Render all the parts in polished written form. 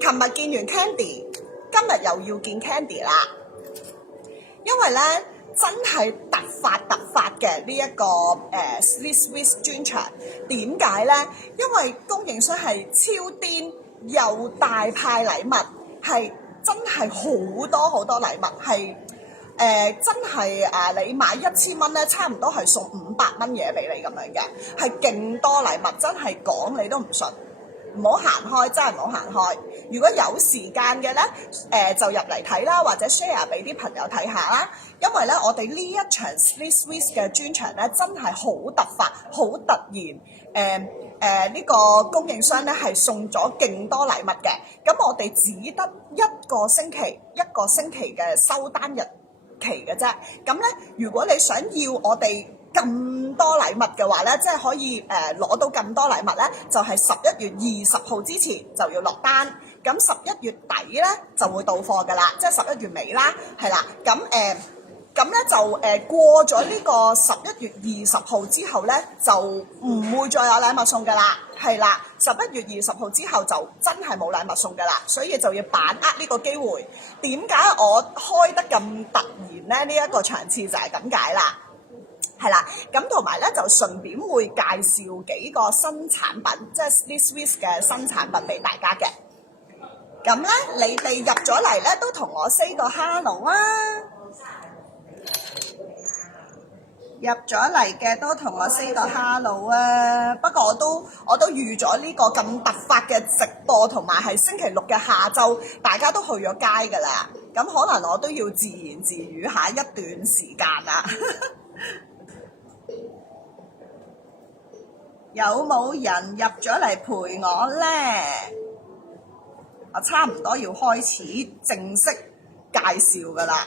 琴日見完 Candy， 今日又要見 Candy 啦。因為咧真係突發嘅呢一個Swiss Swiss 專場。點解咧？因為供應商係超癲又大派禮物，係真係好多禮物，係真係你買1000蚊咧，差唔多係送500蚊嘢俾你咁樣嘅，係勁多禮物，真係講你都唔信。唔好行開，真係唔好行開。如果有時間嘅咧，就入嚟睇啦，或者 share 俾啲朋友睇下啦。因為咧，我哋呢一場 Swiss Swiss 嘅專場咧，真係好突發、好突然。呢個供應商咧係送咗勁多禮物嘅。咁我哋只得一個星期嘅收單日期嘅啫。咁咧，如果你想要我哋咁多禮物嘅話咧，即係可以攞到咁多禮物咧，就係11月20號之前就要落單。咁11月底咧就會到貨㗎啦，即係11月尾啦，係啦。咁咧就過咗呢個11月20號之後咧，就唔會再有禮物送㗎啦，係啦。11月20號之後就真係冇禮物送㗎啦，所以就要把握呢個機會。點解我開得咁突然咧？呢一個場次就係咁解啦。係啦，咁同埋咧就順便會介紹幾個新產品，即係 Swiss Swiss 嘅新產品俾大家嘅。咁咧，你哋入咗嚟咧都同我 say 個 hello 啊！入咗嚟嘅都同我 say 個 hello 啊！不過我都預咗呢個咁突發嘅直播，同埋係星期六嘅下晝，大家都去咗街㗎啦。咁可能我都要自言自語下一段時間啦。有冇人入咗嚟陪我呢？我差唔多要開始正式介紹㗎啦。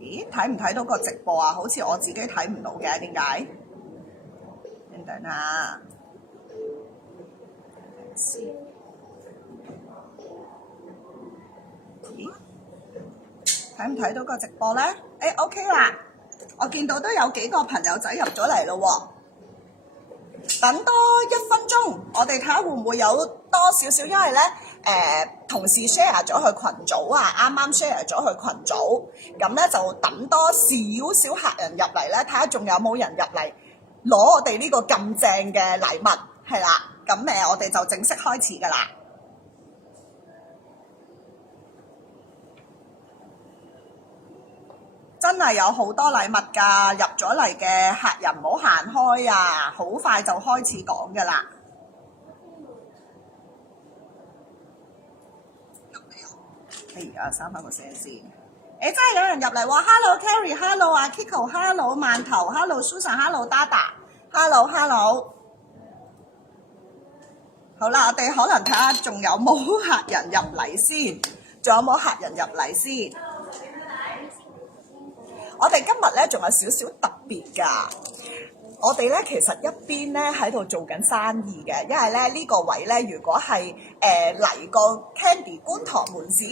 咦？睇唔睇到個直播啊？好似我自己睇唔到嘅，點解？等啊！咦？睇唔睇到個直播呢？OK 啦。我見到都有幾個朋友仔入咗嚟咯喎，等多1分鐘，我哋睇下會唔會有多少少，因為咧同事 share 咗去群組啊，啱啱 share 咗去群組，咁咧就等多少少客人入嚟咧，睇下仲有冇人入嚟攞我哋呢個咁正嘅禮物，係啦，咁我哋就正式開始㗎啦。真係有好多禮物㗎，入咗嚟嘅客人唔好行開啊！好快就開始講㗎啦。哎呀，閂返個聲先。真係有人入嚟喎 ！Hello Carrie，Hello 啊 Kiko，Hello 饅頭，Hello Susan，Hello Dada，Hello。好啦，我哋可能睇下仲有冇客人入嚟先，我哋今日咧仲有少少特別㗎，我哋咧其實一邊咧喺度做緊生意嘅，因為咧呢個位咧如果係嚟過 Candy 觀塘門市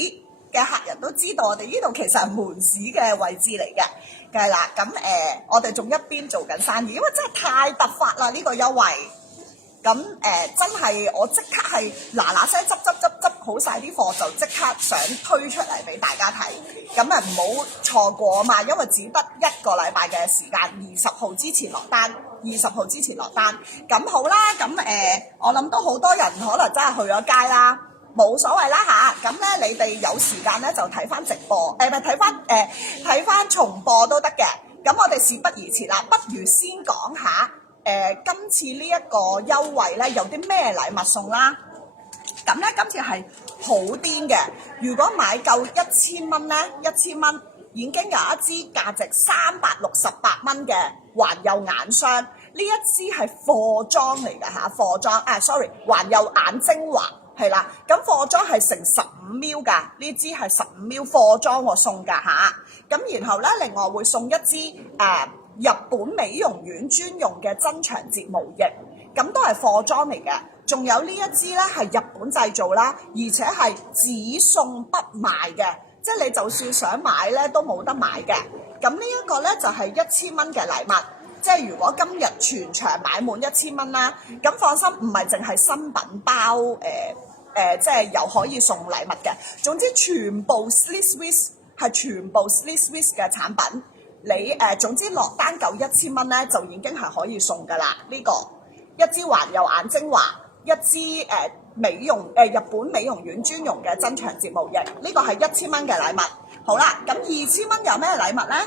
嘅客人都知道，我哋呢度其實係門市嘅位置嚟嘅，係啦。咁我哋仲一邊做緊生意，因為真係太突發啦呢個優惠。咁真係我即刻係嗱聲執好晒啲貨，就即刻想推出嚟俾大家睇。咁唔好錯過啊嘛，因為只得1個禮拜嘅時間，20號之前落單。咁好啦，咁我諗都好多人可能真係去咗街啦，冇所謂啦嚇。咁咧你哋有時間咧就睇翻直播，唔係睇翻重播都得嘅。咁我哋事不宜遲啦，不如先講下。今次呢一個優惠咧有啲咩禮物送啦？咁咧今次係好癲嘅，如果買夠1000蚊咧，1000蚊已經有一支價值368蚊嘅環右眼霜，呢一支係貨裝嚟㗎嚇，貨裝環右眼精華係啦，咁貨裝係成15ml㗎，呢支係15ml貨裝我送㗎嚇，咁然後咧另外會送一支日本美容院專用嘅增長睫毛液，咁都係貨裝嚟嘅。仲有呢一支咧係日本製造啦，而且係只送不賣嘅，即係你就算想買咧都冇得買嘅。咁呢一個咧就係1000蚊嘅禮物，即係如果今日全場買滿1000蚊啦，咁放心，唔係淨係新品包即係又可以送禮物嘅。總之全部 Sleek Swiss 係全部 Sleek Swiss 嘅產品，你總之落單夠1000蚊咧，就已經係可以送㗎啦。呢個一支環右眼精華，一支美容日本美容院專用嘅增長睫毛液，呢個係1000蚊嘅禮物。好啦，咁2000蚊有咩禮物咧？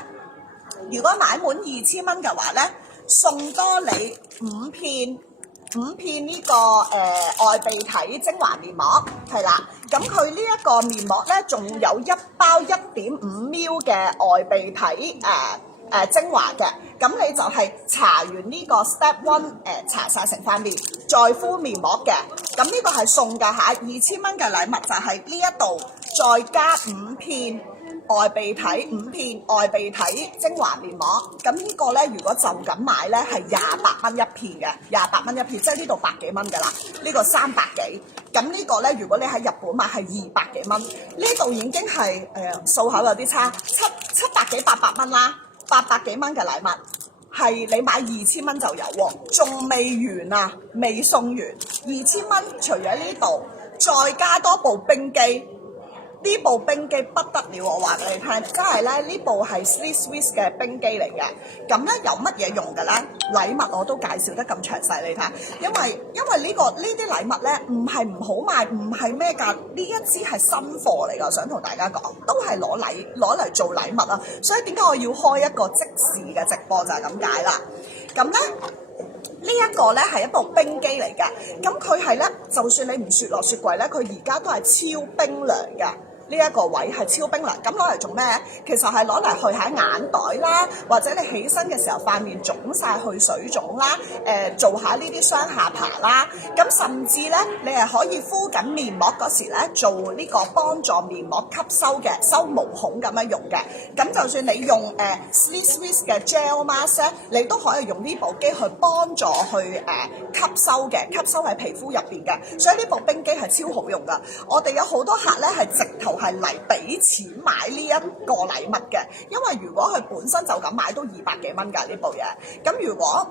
如果買滿2000蚊嘅話咧，送多你5片呢個外鼻體精華面膜，係啦。咁佢呢一個面膜咧，仲有一包1.5ml 嘅外鼻體精華嘅。咁你就係搽完呢個 Step One 搽晒成塊面，再敷面膜嘅。咁呢個係送㗎嚇，2000蚊嘅禮物就係呢一度再加5片外鼻體5片外鼻體精華面膜。咁呢個咧，如果就咁買咧係28蚊一片嘅，28蚊一片，即係呢度百幾蚊㗎啦。呢個300幾。咁呢個咧，如果你喺日本買係200幾蚊，呢度已經係數口有啲差，700幾800蚊啦。800幾蚊嘅禮物，係你買2000蚊就有喎，仲未完啊，未送完2000蚊，除咗呢度，再加多部冰機，呢部冰機不得了，我話俾你聽，真係咧呢部係 Sleek Swiss 嘅冰機嚟嘅。咁咧有乜嘢用嘅咧？禮物我都介紹得咁詳細，你睇，因為呢啲禮物咧唔係唔好賣，唔係咩㗎，呢一支係新貨嚟㗎，想同大家講，都係攞嚟做禮物啊。所以點解我要開一個即時嘅直播就係咁解啦。咁咧。呢一個咧係一部冰機嚟嘅，咁佢係咧，就算你唔雪落雪櫃咧，佢而家都係超冰涼嘅。呢一個位係超冰涼，咁攞嚟做咩？其實係攞嚟去下眼袋啦，或者你起身嘅時候塊面腫晒去水腫啦，做下呢啲雙下巴啦，咁甚至咧你係可以敷緊面膜嗰時咧做呢個幫助面膜吸收嘅收毛孔咁樣用嘅。咁就算你用Sleek Swiss 嘅 Gel Mask 咧，你都可以用呢部機去幫助去吸收嘅，吸收喺皮膚入邊嘅。所以呢部冰機係超好用噶。我哋有好多客咧係直頭係嚟俾錢買呢一個禮物嘅，因為如果佢本身就咁買都200幾蚊㗎呢部嘢。咁如果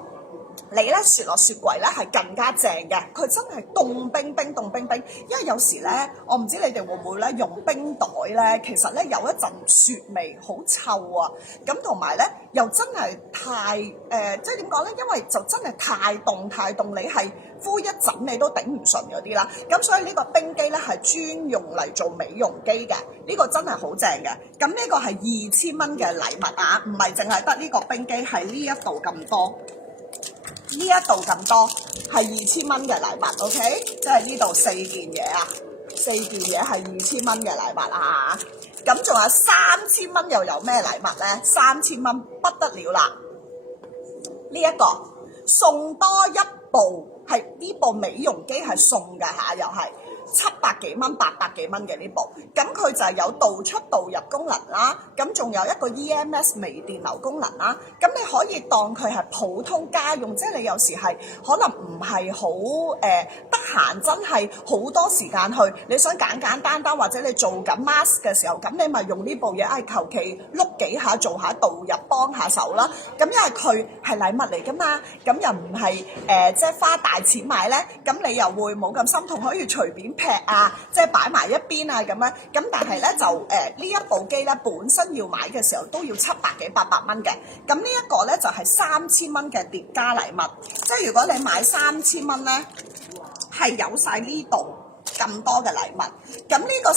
你咧雪落雪櫃咧係更加正嘅，佢真係凍冰冰，因為有時咧，我唔知你哋會唔會咧用冰袋咧，其實咧有一陣雪味，好臭啊！咁同埋咧又真係太即係點講咧？因為就真係太凍，你係敷一陣你都頂唔順嗰啲啦。咁所以呢個冰機咧係專用嚟做美容機嘅，呢個真係好正嘅。咁呢個係2000蚊嘅禮物啊，唔係淨係得呢個冰機，係呢一度咁多。呢一度咁多係2000蚊嘅禮物 ，OK？ 即係呢度4件嘢啊，4件嘢係2000蚊嘅禮物啊！咁仲有3000蚊又有咩禮物咧？3000蚊不得了啦！呢一個送多一部，係呢部美容機係送㗎嚇，又係700幾蚊、800幾蚊嘅呢部，咁佢就係有導出導入功能啦，咁仲有一個 EMS 微電流功能啦，咁你可以當佢係普通家用，即係你有時係可能唔係好得閒，真係好多時間去，你想簡單或者你做緊 mask 嘅時候，咁你咪用呢部嘢，求其碌幾下做下導入幫下手啦。咁因為佢係禮物嚟㗎嘛，咁又唔係即係花大錢買咧，咁你又會冇咁心痛，可以隨便劈啊，即係擺埋一邊啊咁樣。咁但係咧就呢一部機咧本身要買嘅時候都要700幾800蚊嘅。咁呢一個咧就係3000蚊嘅疊加禮物，即係如果你買3000蚊咧係有晒呢度咁多嘅禮物。咁呢個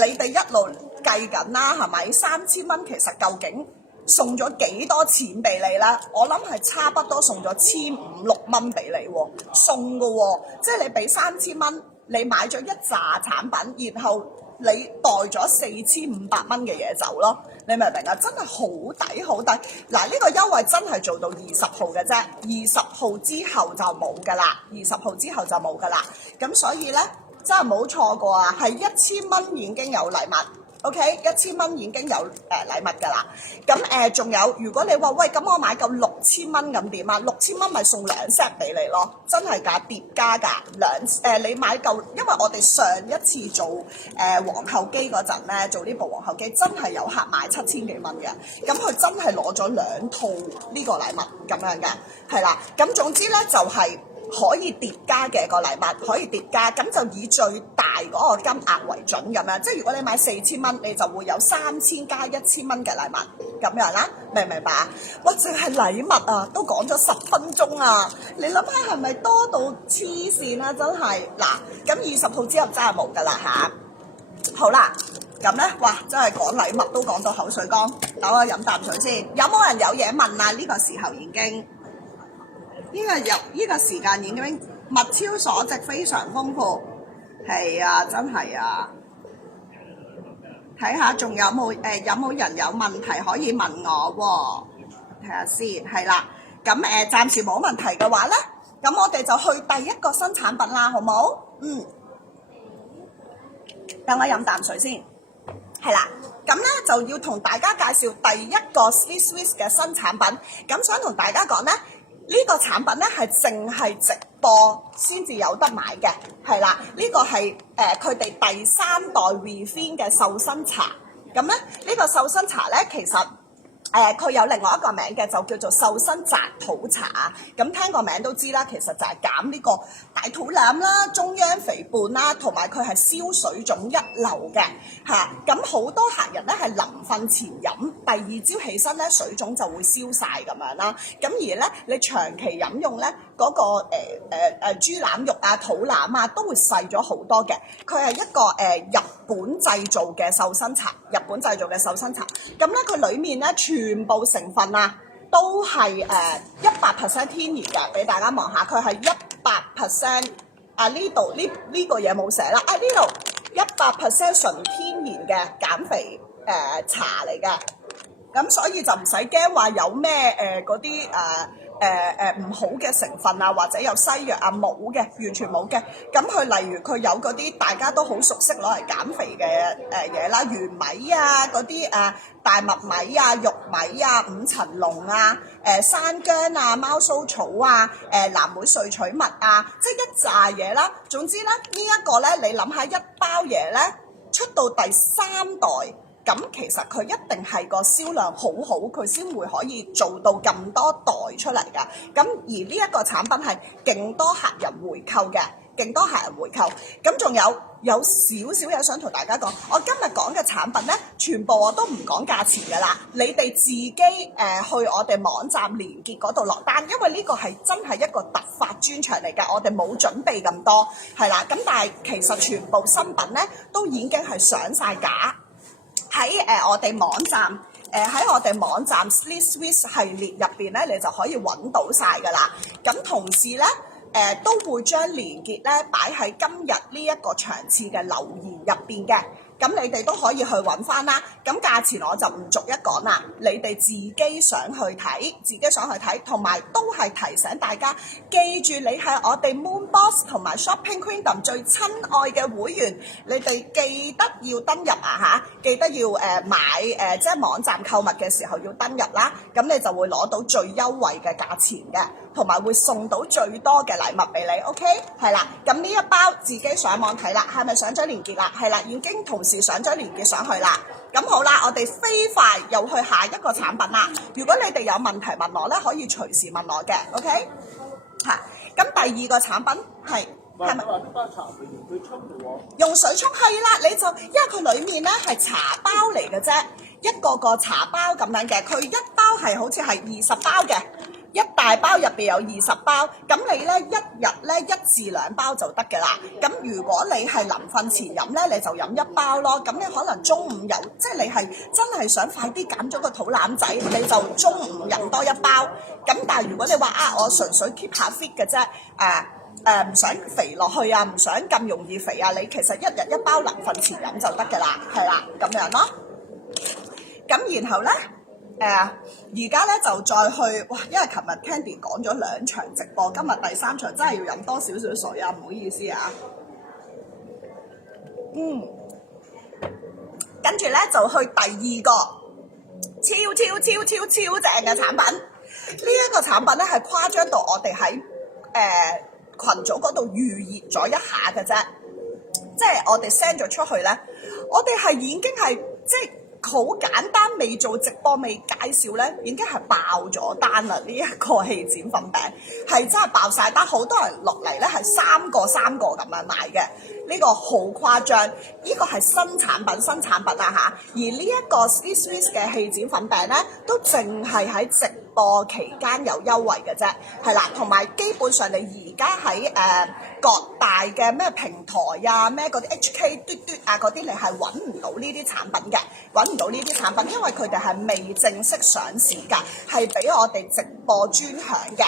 你哋一路計緊啦，係咪？3000蚊其實究竟送咗幾多錢俾你啦？我諗係差不多送咗1500-1600蚊俾你喎，送㗎喎，即係你俾3000蚊。你買咗一紮產品，然後你袋咗4500蚊嘅嘢走咯，你明唔明啊？真係好抵好抵！嗱，呢個優惠真係做到20號嘅啫，20號之後就冇㗎啦，20號之後就冇㗎啦。咁所以呢，真係冇錯過啊，係1000蚊已經有禮物。OK， 1000蚊已經有禮物㗎啦。咁仲有，如果你話喂，咁我買夠6000蚊咁點啊？6000蚊咪送2 set 俾你咯，真係㗎，疊加㗎你買夠，因為我哋上一次做皇后機嗰陣咧，做呢部皇后機真係有客買7000幾蚊嘅，咁佢真係攞咗2套呢個禮物咁樣嘅，係啦。咁總之咧就係可以疊加嘅個禮物，可以疊加，咁就以最大嗰個金額為準咁樣。即係如果你買4000蚊，你就會有3000加1000蚊嘅禮物咁樣啦，明唔明白啊？哇！淨係禮物啊，都講咗10分鐘啊！你諗下係咪多到黐線啊？真係嗱，咁20號之後真係冇㗎啦嚇。好啦，咁咧，哇！真係講禮物都講到口水乾，等我飲啖水先。有冇人有嘢問啊？呢個時候已經。呢個時間已經物超所值，非常豐富，係啊，真係啊！睇下仲有冇有冇人有問題可以問我喎？睇下先，係啦。咁暫時冇問題嘅話咧，咁我哋就去第一個新產品啦，好冇？等我飲啖水先，係啦。咁咧就要同大家介紹第一個 Swiss 嘅新產品。咁想同大家講咧。呢個產品咧係淨係直播先至有得買嘅，係啦。呢個係佢哋第3代 Refine 嘅瘦身茶。咁咧呢個瘦身茶咧其實佢有另外一個名嘅，就叫做瘦身雜肚茶。咁聽個名都知啦，其實就係減呢個大肚腩啦、中央肥胖啦，同埋佢係消水腫一流嘅嚇。咁好多客人咧係臨瞓前飲，第2朝起身咧水腫就會消晒咁樣啦。咁而咧你長期飲用咧嗰個豬腩肉啊、肚腩啊都會細咗好多嘅。佢係一個日本製造嘅瘦身茶，日本製造嘅瘦身茶。咁咧佢裡面咧全部成分啊都係100% 天然嘅，俾大家望下，佢係100%啊呢度呢個嘢冇寫啦，呢度100% 純天然嘅減肥茶嚟嘅，咁所以就唔使驚話有咩嗰啲唔好嘅成分啊，或者有西藥啊，冇嘅，完全冇嘅。咁佢例如佢有嗰啲大家都好熟悉攞嚟減肥嘅嘢啦，玄米啊，嗰啲大麥米啊、玉米啊、五層龍啊、山姜啊、貓鬚草啊、藍莓萃取物啊，即係一紮嘢啦。總之咧，呢一個咧，你諗下一包嘢咧，出到第3代。咁其實佢一定係個銷量好好，佢先會可以做到咁多袋出嚟㗎。咁而呢一個產品係勁多客人回購嘅，勁多客人回購。咁仲有少少嘢想同大家講，我今日講嘅產品咧，全部我都唔講價錢㗎啦，你哋自己去我哋網站連結嗰度落單，因為呢個係真係一個突發專場嚟㗎，我哋冇準備咁多，係啦。咁但係其實全部新品咧都已經係上晒架。喺我哋網站，喺我哋網站 Swiss 系列入邊咧，你就可以揾到晒㗎啦。咁同時咧，都會將連結咧擺喺今日呢一個場次嘅留言入邊嘅。咁你哋都可以去揾翻啦。咁價錢我就唔逐一講啦，你哋自己想去睇，同埋都係提醒大家，記住你係我哋 Moonbox 同埋 Shopping Kingdom 最親愛嘅會員，你哋記得要登入啊嚇，記得要買即係網站購物嘅時候要登入啦，咁你就會攞到最優惠嘅價錢嘅，同埋會送到最多嘅禮物俾你 ，OK？ 係啦，咁呢一包自己上網睇啦，係咪上咗連結啦？係啦，已經同時上咗連結上去啦。咁好啦，我哋飛快又去下一個產品啦。如果你哋有問題問我咧，可以隨時問我嘅 ，OK？ 嚇，咁第2個產品係咪？呢包茶係用水沖嘅喎。用水沖係啦，你就因為佢裡面咧係茶包嚟嘅啫，一個個茶包咁樣嘅，佢一包係好似係20包嘅。一大包入邊有20包，咁你咧一日咧1至2包就得嘅啦。咁如果你係臨瞓前飲咧，你就飲1包咯。咁你可能中午有，即係你係真係想快啲減咗個肚腩仔，你就中午飲多1包。咁但係如果你話我純粹 keep 下 fit 嘅啫，唔想肥落去啊，唔想咁容易肥啊，你其實一日1包臨瞓前飲就得嘅啦，係啦，咁樣咯。咁然後咧。而家咧就再去，哇！因為琴日 Candy 講咗2場直播，今日第3場真係要飲多少少水啊，唔好意思啊。跟住咧就去第二個超正嘅產品。呢一個產品咧係誇張到我哋喺群組嗰度預熱咗一下嘅啫，即係我哋 send 咗出去咧，我哋係已經係即係好簡單，未做直播未介紹咧，已經係爆咗單啦！呢一個氣展粉餅係真係爆晒單，好多人落嚟咧係三個咁樣買嘅，呢個好誇張，呢個係新產品啊嚇！而呢一個 Swiss 嘅氣展粉餅咧，都淨係喺直播期間有優惠嘅啫，係啦，同埋基本上你而家喺各大嘅咩平台啊，咩嗰啲 HK 嘟嘟啊嗰啲，你係揾唔到呢啲產品嘅，揾唔到呢啲產品，因為佢哋係未正式上市㗎，係俾我哋直播專享嘅。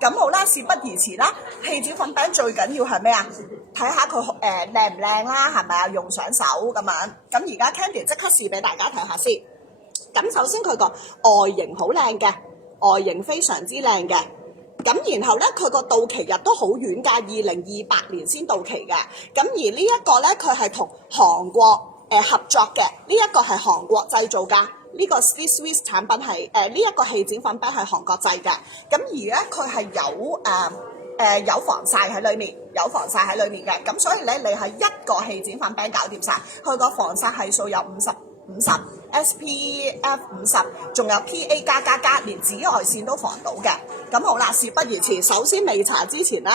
咁好啦，事不宜遲啦，氣展粉餅最緊要係咩啊？睇下佢靚唔靚啦，係咪啊？用上手咁樣。咁而家 Candy 即刻試俾大家睇下先。咁首先佢個外形好靚嘅，外形非常之靚嘅。咁然後咧，佢個到期日都好遠㗎，2028年先到期嘅。咁而呢一個咧，佢係同韓國合作嘅，呢一個係韓國製造㗎。呢個 Swiss 產品係呢一個氣展粉餅係韓國製嘅。咁而咧佢係有防曬喺裏面，嘅。咁所以咧，你係一個氣展粉餅搞掂晒，佢個防曬係數有50 SPF 50，仲有 PA 加，連紫外線都防到嘅。咁好啦，事不宜遲，首先未搽之前咧，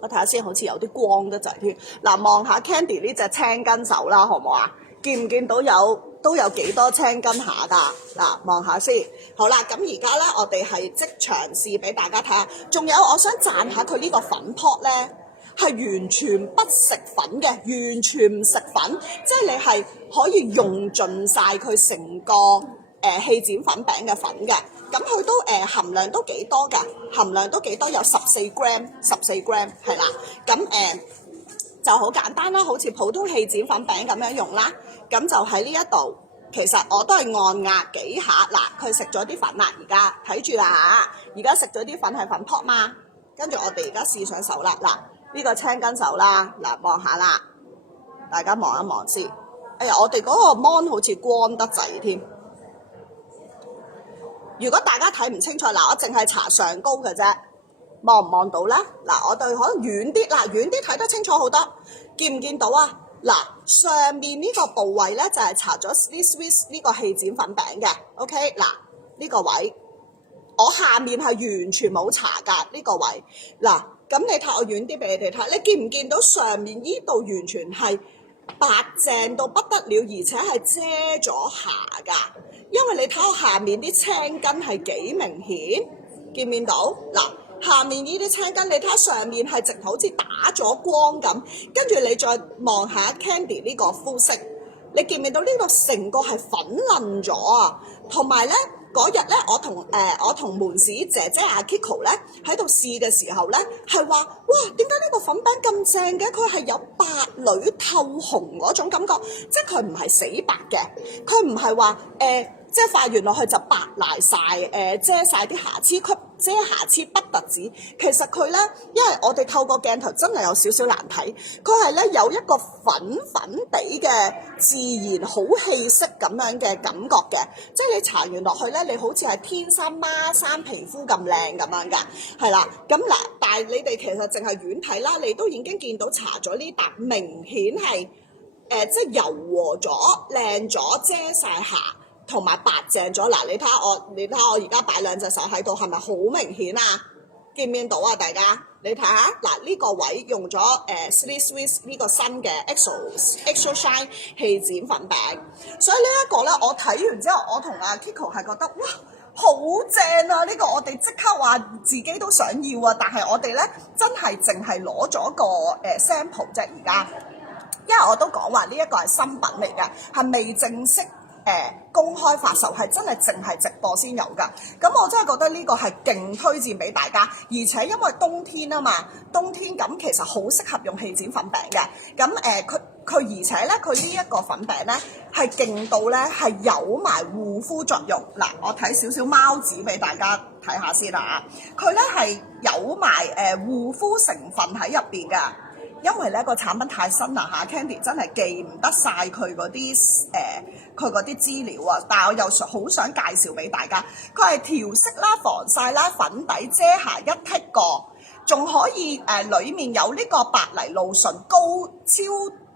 我睇下先，好似有啲光得滯添。嗱，望下 Candy 呢隻青筋手啦，好唔好啊？見唔見到都有幾多青筋下㗎？嗱，望下先。好啦，咁而家咧，我哋係即場試俾大家睇下。仲有，我想讚下佢呢個粉撲咧，係完全不食粉嘅，完全唔食粉，即係你係可以用盡晒佢成個氣展粉餅嘅粉嘅。咁佢都含量都幾多㗎？有14 gram 係啦。咁就好簡單啦，好似普通氣展粉餅咁樣用啦。咁就喺呢一度，其實我都係按壓幾下。嗱，佢食咗啲粉啦，而家睇住啦嚇，而家食咗啲粉係粉撲嘛。跟住我哋而家試上手啦。嗱，呢個青筋手啦，嗱，望下啦，大家望一望先。哎呀，我哋嗰個 mon 好似光得滯添。如果大家睇唔清楚，嗱，我淨係搽上高嘅啫，望唔望到咧？嗱，我哋可能遠啲，遠啲睇得清楚好多，見唔見到啊？嗱，上面呢個部位咧就係搽咗 Swiss 呢個氣展粉餅嘅 ，OK？ 嗱，呢個位，我下面係完全冇搽㗎呢個位。嗱，咁你睇我遠啲俾你哋睇，你見唔見到上面呢度完全係白淨到不得了，而且係遮咗瑕㗎。因為你睇我下面啲青筋係幾明顯，見唔見到？嗱。下面呢啲青筋，你睇下上面係直頭好似打咗光咁，跟住你再望下 Candy 呢個膚色，你見唔見到呢個成個係粉嫩咗啊？同埋咧嗰日咧，我同門市姐姐阿 Kiko 咧喺度試嘅時候咧，係話哇，點解呢個粉餅咁正嘅？佢係有白裏透紅嗰種感覺，即係佢唔係死白嘅，佢唔係話即係化完落去就白賴晒，遮晒啲瑕疵，遮瑕疵不特止。其實佢咧，因為我哋透過鏡頭真係有少少難睇，佢係咧有一個粉地嘅自然好氣色咁樣嘅感覺嘅。即係你搽完落去咧，你好似係天生孖生皮膚咁靚咁樣㗎，係啦。咁嗱，但係你哋其實淨係遠睇啦，你都已經見到搽咗呢笪明顯係即係柔和咗、靚咗、遮晒瑕。同埋白淨咗。嗱，你睇下我而家擺兩隻手喺度，係咪好明顯啊？見唔見到啊？大家你睇下，嗱，呢個位用咗Swiss 呢個新嘅 Exo Shine 氣展粉餅，所以呢一個咧，我睇完之後，我同阿 Kiko 係覺得哇，好正啊！呢個我哋即刻話自己都想要啊，但係我哋咧真係淨係攞咗個sample 啫，而家，因為我都講話呢一個係新品嚟嘅，係未正式。公開發售係真係淨係直播先有㗎，咁我真係覺得呢個係勁推薦俾大家，而且因為冬天啊嘛，冬天咁其實好適合用氣展粉餅嘅，咁佢而且咧佢呢一個粉餅咧係勁到咧係有埋護膚作用。嗱，我睇少少貓紙俾大家睇下先啦，佢咧係有埋護膚成分喺入邊㗎。因為咧個產品太新啦嚇，Candy 真係記唔得晒佢嗰啲資料啊！但係我又好想介紹俾大家，佢係調色啦、防曬啦、粉底遮瑕一剔過，仲可以裡面有呢個白藜露醇超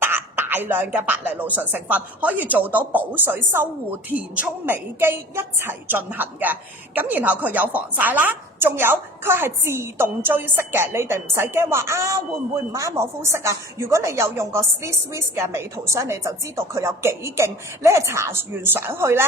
大量嘅白藜露醇成分，可以做到補水修護、填充美肌一齊進行嘅。咁然後佢有防曬啦，仲有佢係自動追色嘅，你哋唔使驚話會唔會唔啱我膚色啊？如果你有用過 Swiss 嘅美圖霜，你就知道佢有幾勁。你係搽完上去呢，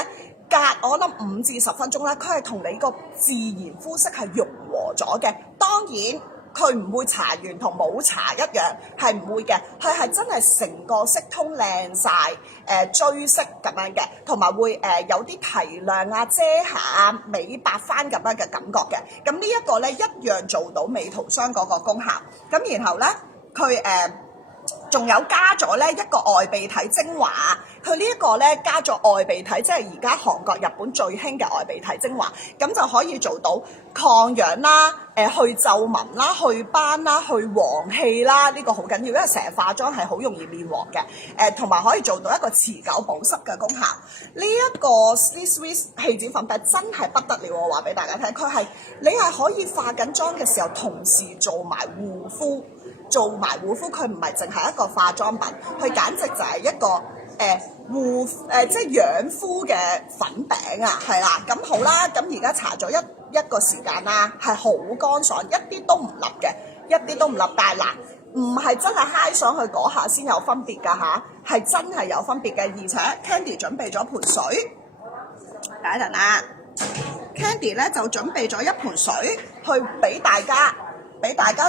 隔我諗5至10分鐘咧，佢係同你個自然膚色係融和咗嘅。當然，佢唔會搽完同冇搽一樣，係唔會嘅。佢係真係成個色通靚晒，追色咁樣嘅，同埋會有啲提亮啊、遮瑕啊、美白翻咁樣嘅感覺嘅。咁呢一個咧一樣做到美圖霜嗰個功效。咁然後咧，佢仲有加咗咧一個外鼻體精華，佢呢一個咧加咗外鼻體，即係而家韓國、日本最興嘅外鼻體精華，咁就可以做到抗氧啦、去皺紋啦、去斑啦、去黃氣啦，呢個好緊要，因為成日化妝係好容易面黃嘅，同埋可以做到一個持久保濕嘅功效。呢一個 Swiss 氣展粉底真係不得了，我話俾大家聽，你係可以化緊妝嘅時候，同時做埋護膚。佢唔係淨係一個化妝品，佢簡直就係一個即係養膚嘅粉餅啊，係啦。咁好啦，咁而家搽咗一個時間啦，係好乾爽，一啲都唔立嘅，一啲都唔立。但係嗱，唔係真係揩上去嗰下先有分別㗎嚇，係真係有分別嘅。而且 Candy 準備咗盆水，等一陣啦。Candy 咧就準備咗一盆水去俾大家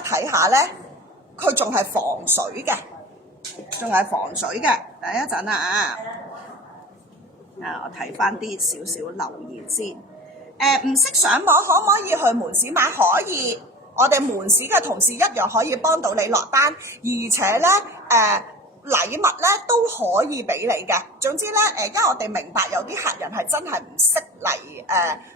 睇下咧。佢仲係防水嘅，等一陣啦我睇翻啲少少留言先。唔識上網可唔可以去門市買？可以，我哋門市嘅同事一樣可以幫到你落單，而且咧禮物咧都可以俾你嘅。總之咧因為我哋明白有啲客人係真係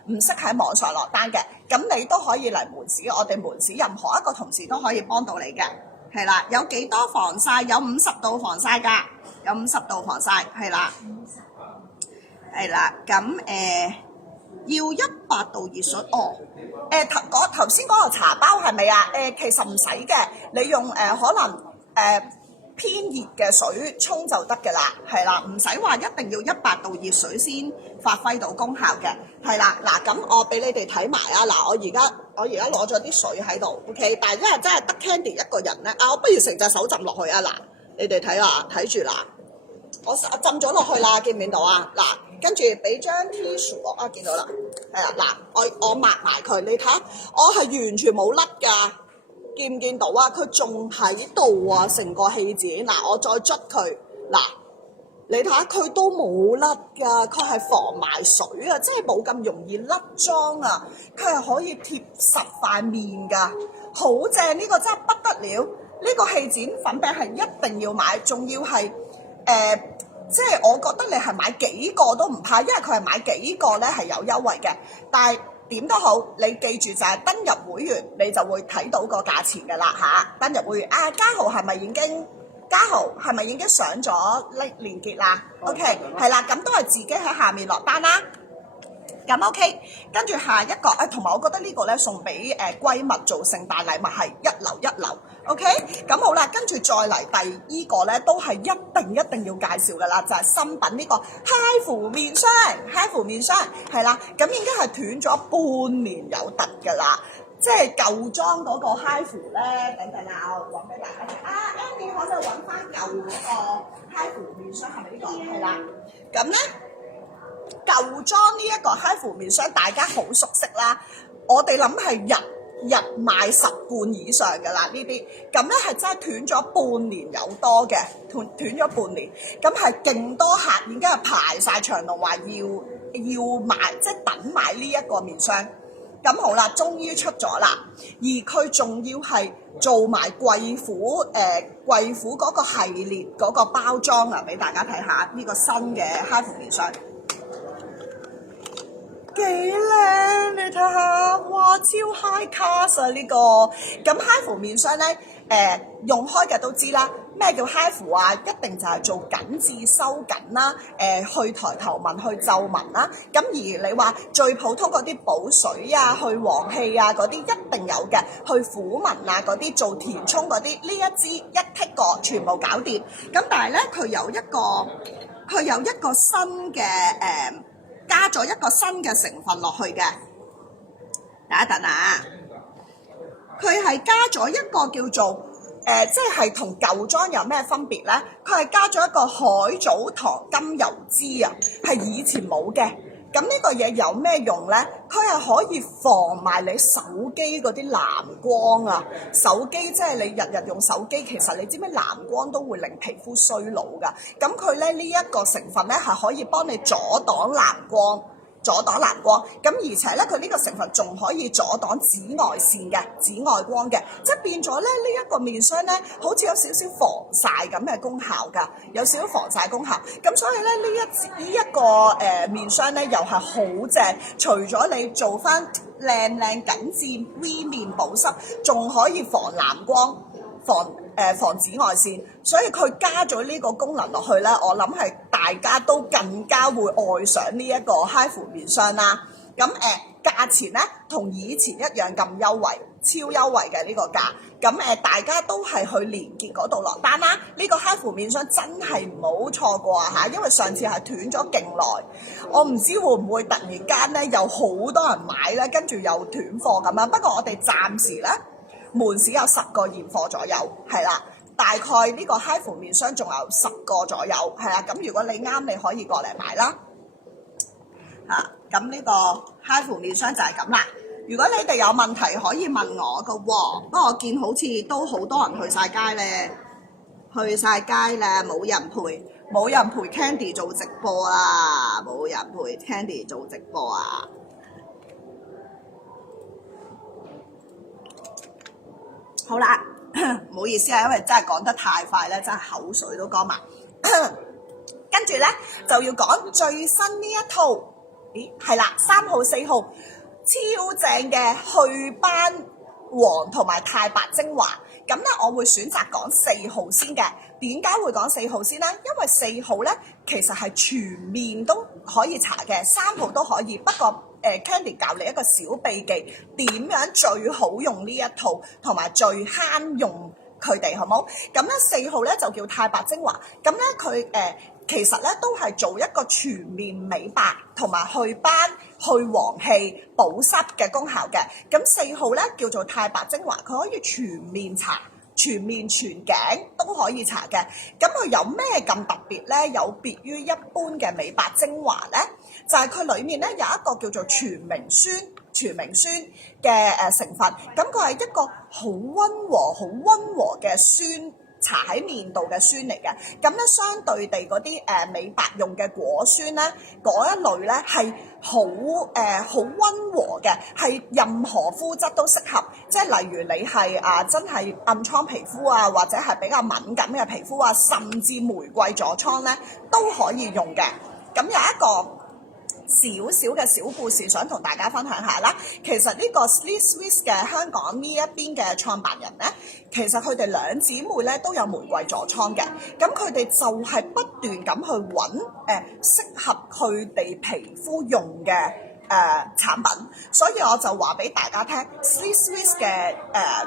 唔識喺網上落單嘅，咁你都可以嚟門市，我哋門市任何一個同事都可以幫到你嘅。係啦，有幾多防曬？有50度防曬㗎，有50度防曬，係啦，咁要100度熱水頭先嗰個茶包係咪啊？其實唔使嘅，你用可能偏熱嘅水沖就得㗎啦，係啦，唔使話一定要100度熱水先發揮到功效嘅，係啦，嗱咁我俾你哋睇埋啊，嗱我而家攞咗啲水喺度 ，OK， 但係因為真係得 Candy 一個人咧，我不如成隻手浸落去啊，嗱，你哋睇住啦，我浸咗落去啦，見唔見到啊？嗱，跟住俾張 tissue 我見到啦，係啦，嗱，我抹埋佢，你睇下，我係完全冇甩㗎。見唔見到啊？佢仲喺度啊！成個氣墊嗱，我再捽佢嗱，你睇下佢都冇甩㗎，佢係防埋水啊，即係冇咁容易甩妝啊！佢係可以貼實塊面㗎，好正！呢個真係不得了！呢個氣墊粉餅係一定要買，仲要係即係我覺得你係買幾個都唔怕，因為佢係買幾個咧係有優惠嘅，但係。點都好，你記住就係登入會員，你就會睇到個價錢㗎啦嚇。登入會員嘉豪係咪已經上咗連結啦？OK， 係啦，咁都係自己喺下面落單啦。咁 OK， 跟住下一個同埋我覺得呢個咧送俾閨蜜做聖誕禮物係一流。OK， 咁好啦，跟住再嚟第二個咧都係一定要介紹㗎啦，就係新品呢個 HIFU 面霜係啦，咁已經係斷咗半年有突㗎啦，即係舊裝嗰個 HIFU 咧，等等啊，我揾俾大家睇Andy 可唔可以揾翻舊嗰個 HIFU 面霜係咪呢個？係啦，咁咧。舊裝呢一個 HIFU 面霜大家好熟悉啦，我哋諗係日賣10罐以上㗎啦呢啲，咁咧係真係斷咗半年有多嘅，斷咗半年，咁係勁多客已經係排晒長龍話要買，即係等買呢一個面霜。咁好啦，終於出咗啦，而佢仲要係做埋貴婦嗰個系列嗰個包裝啊，俾大家睇下呢個新嘅 HIFU 面霜。幾靚，你睇下，哇，超 high class 啊呢個。咁 HIFU 面霜咧，用開嘅都知啦。咩叫 HIFU 啊？一定就係做緊緻收緊啦，去抬頭紋、去皺紋啦。咁而你話最普通嗰啲補水啊、去黃氣啊嗰啲一定有嘅，去撫紋啊嗰啲做填充嗰啲，呢一支一剔過全部搞掂。咁但係咧，佢有一個新嘅加咗一個新嘅成分落去嘅。等一等啊，佢係加咗一個叫做即係同舊裝有咩分別呢？佢係加咗一個海藻糖甘油脂啊，係以前冇嘅。咁呢個嘢有咩用呢？佢係可以防埋你手機嗰啲藍光啊！手機即係你日日用手機，其實你知唔知藍光都會令皮膚衰老㗎？咁佢咧呢一個成分咧係可以幫你阻擋藍光。咁而且咧佢呢個成分仲可以阻擋紫外線嘅紫外光嘅，即係變咗咧呢一個面霜咧，好似有少少防曬咁嘅功效㗎，有少少防曬功效。咁所以咧呢一個面霜咧又係好正，除咗你做翻靚緊緻 V 面保濕，仲可以防藍光。防紫外線，所以佢加咗呢個功能落去咧，我諗係大家都更加會愛上呢一個 HIFU 面霜啦。咁價錢咧同以前一樣咁優惠，超優惠嘅呢個價。咁大家都係去連結嗰度落單啦。呢個 HIFU 面霜真係唔好錯過啊嚇，因為上次係斷咗勁耐，我唔知會唔會突然間咧有好多人買咧，跟住又斷貨咁樣。不過我哋暫時咧，門市有10個現貨左右，係啦，大概呢個 HIFU 面霜仲有10個左右，係啦。咁如果你啱，你可以過嚟買啦。咁呢個 HIFU 面霜就係咁啦。如果你哋有問題可以問我嘅喎，不過我見好似都好多人去晒街咧，冇人陪 Candy 做直播啊，冇人陪 Candy 做直播啊。好啦，唔好意思啊，因為真係講得太快咧，真係口水都乾埋。跟住咧就要講最新呢一套，咦係啦，3號4號超正嘅祛斑黃同埋太白精華。咁咧我會選擇講4號先嘅。點解會講4號先咧？因為4號咧其實係全面都可以搽嘅，3號都可以，不過Candy 教你一個小秘技，點樣最好用呢一套，同埋最慳用佢哋，好冇？咁咧4號咧就叫太白精華，咁咧佢其實咧都係做一個全面美白同埋去斑、去黃氣、保濕嘅功效嘅。咁4號咧叫做太白精華，佢可以全面搽。全面全頸都可以搽嘅，咁佢有咩咁特別咧？有別於一般嘅美白精華咧，就係佢裡面咧有一個叫做傳明酸嘅成分，咁佢係一個好溫和嘅酸。搽喺面度嘅酸嚟嘅，咁咧相對地嗰啲美白用嘅果酸咧，嗰一類咧係好溫和嘅，係任何膚質都適合，即係例如你係真係暗瘡皮膚啊，或者係比較敏感嘅皮膚啊，甚至玫瑰痤瘡咧都可以用嘅。咁有一個少少嘅小故事想同大家分享下啦。其實呢個 Sleep Swiss 嘅香港呢一邊嘅創辦人咧，其實佢哋兩姊妹咧都有玫瑰痤瘡嘅，咁佢哋就係不斷咁去揾適合佢哋皮膚用嘅產品，所以我就話俾大家聽 Sleep Swiss 嘅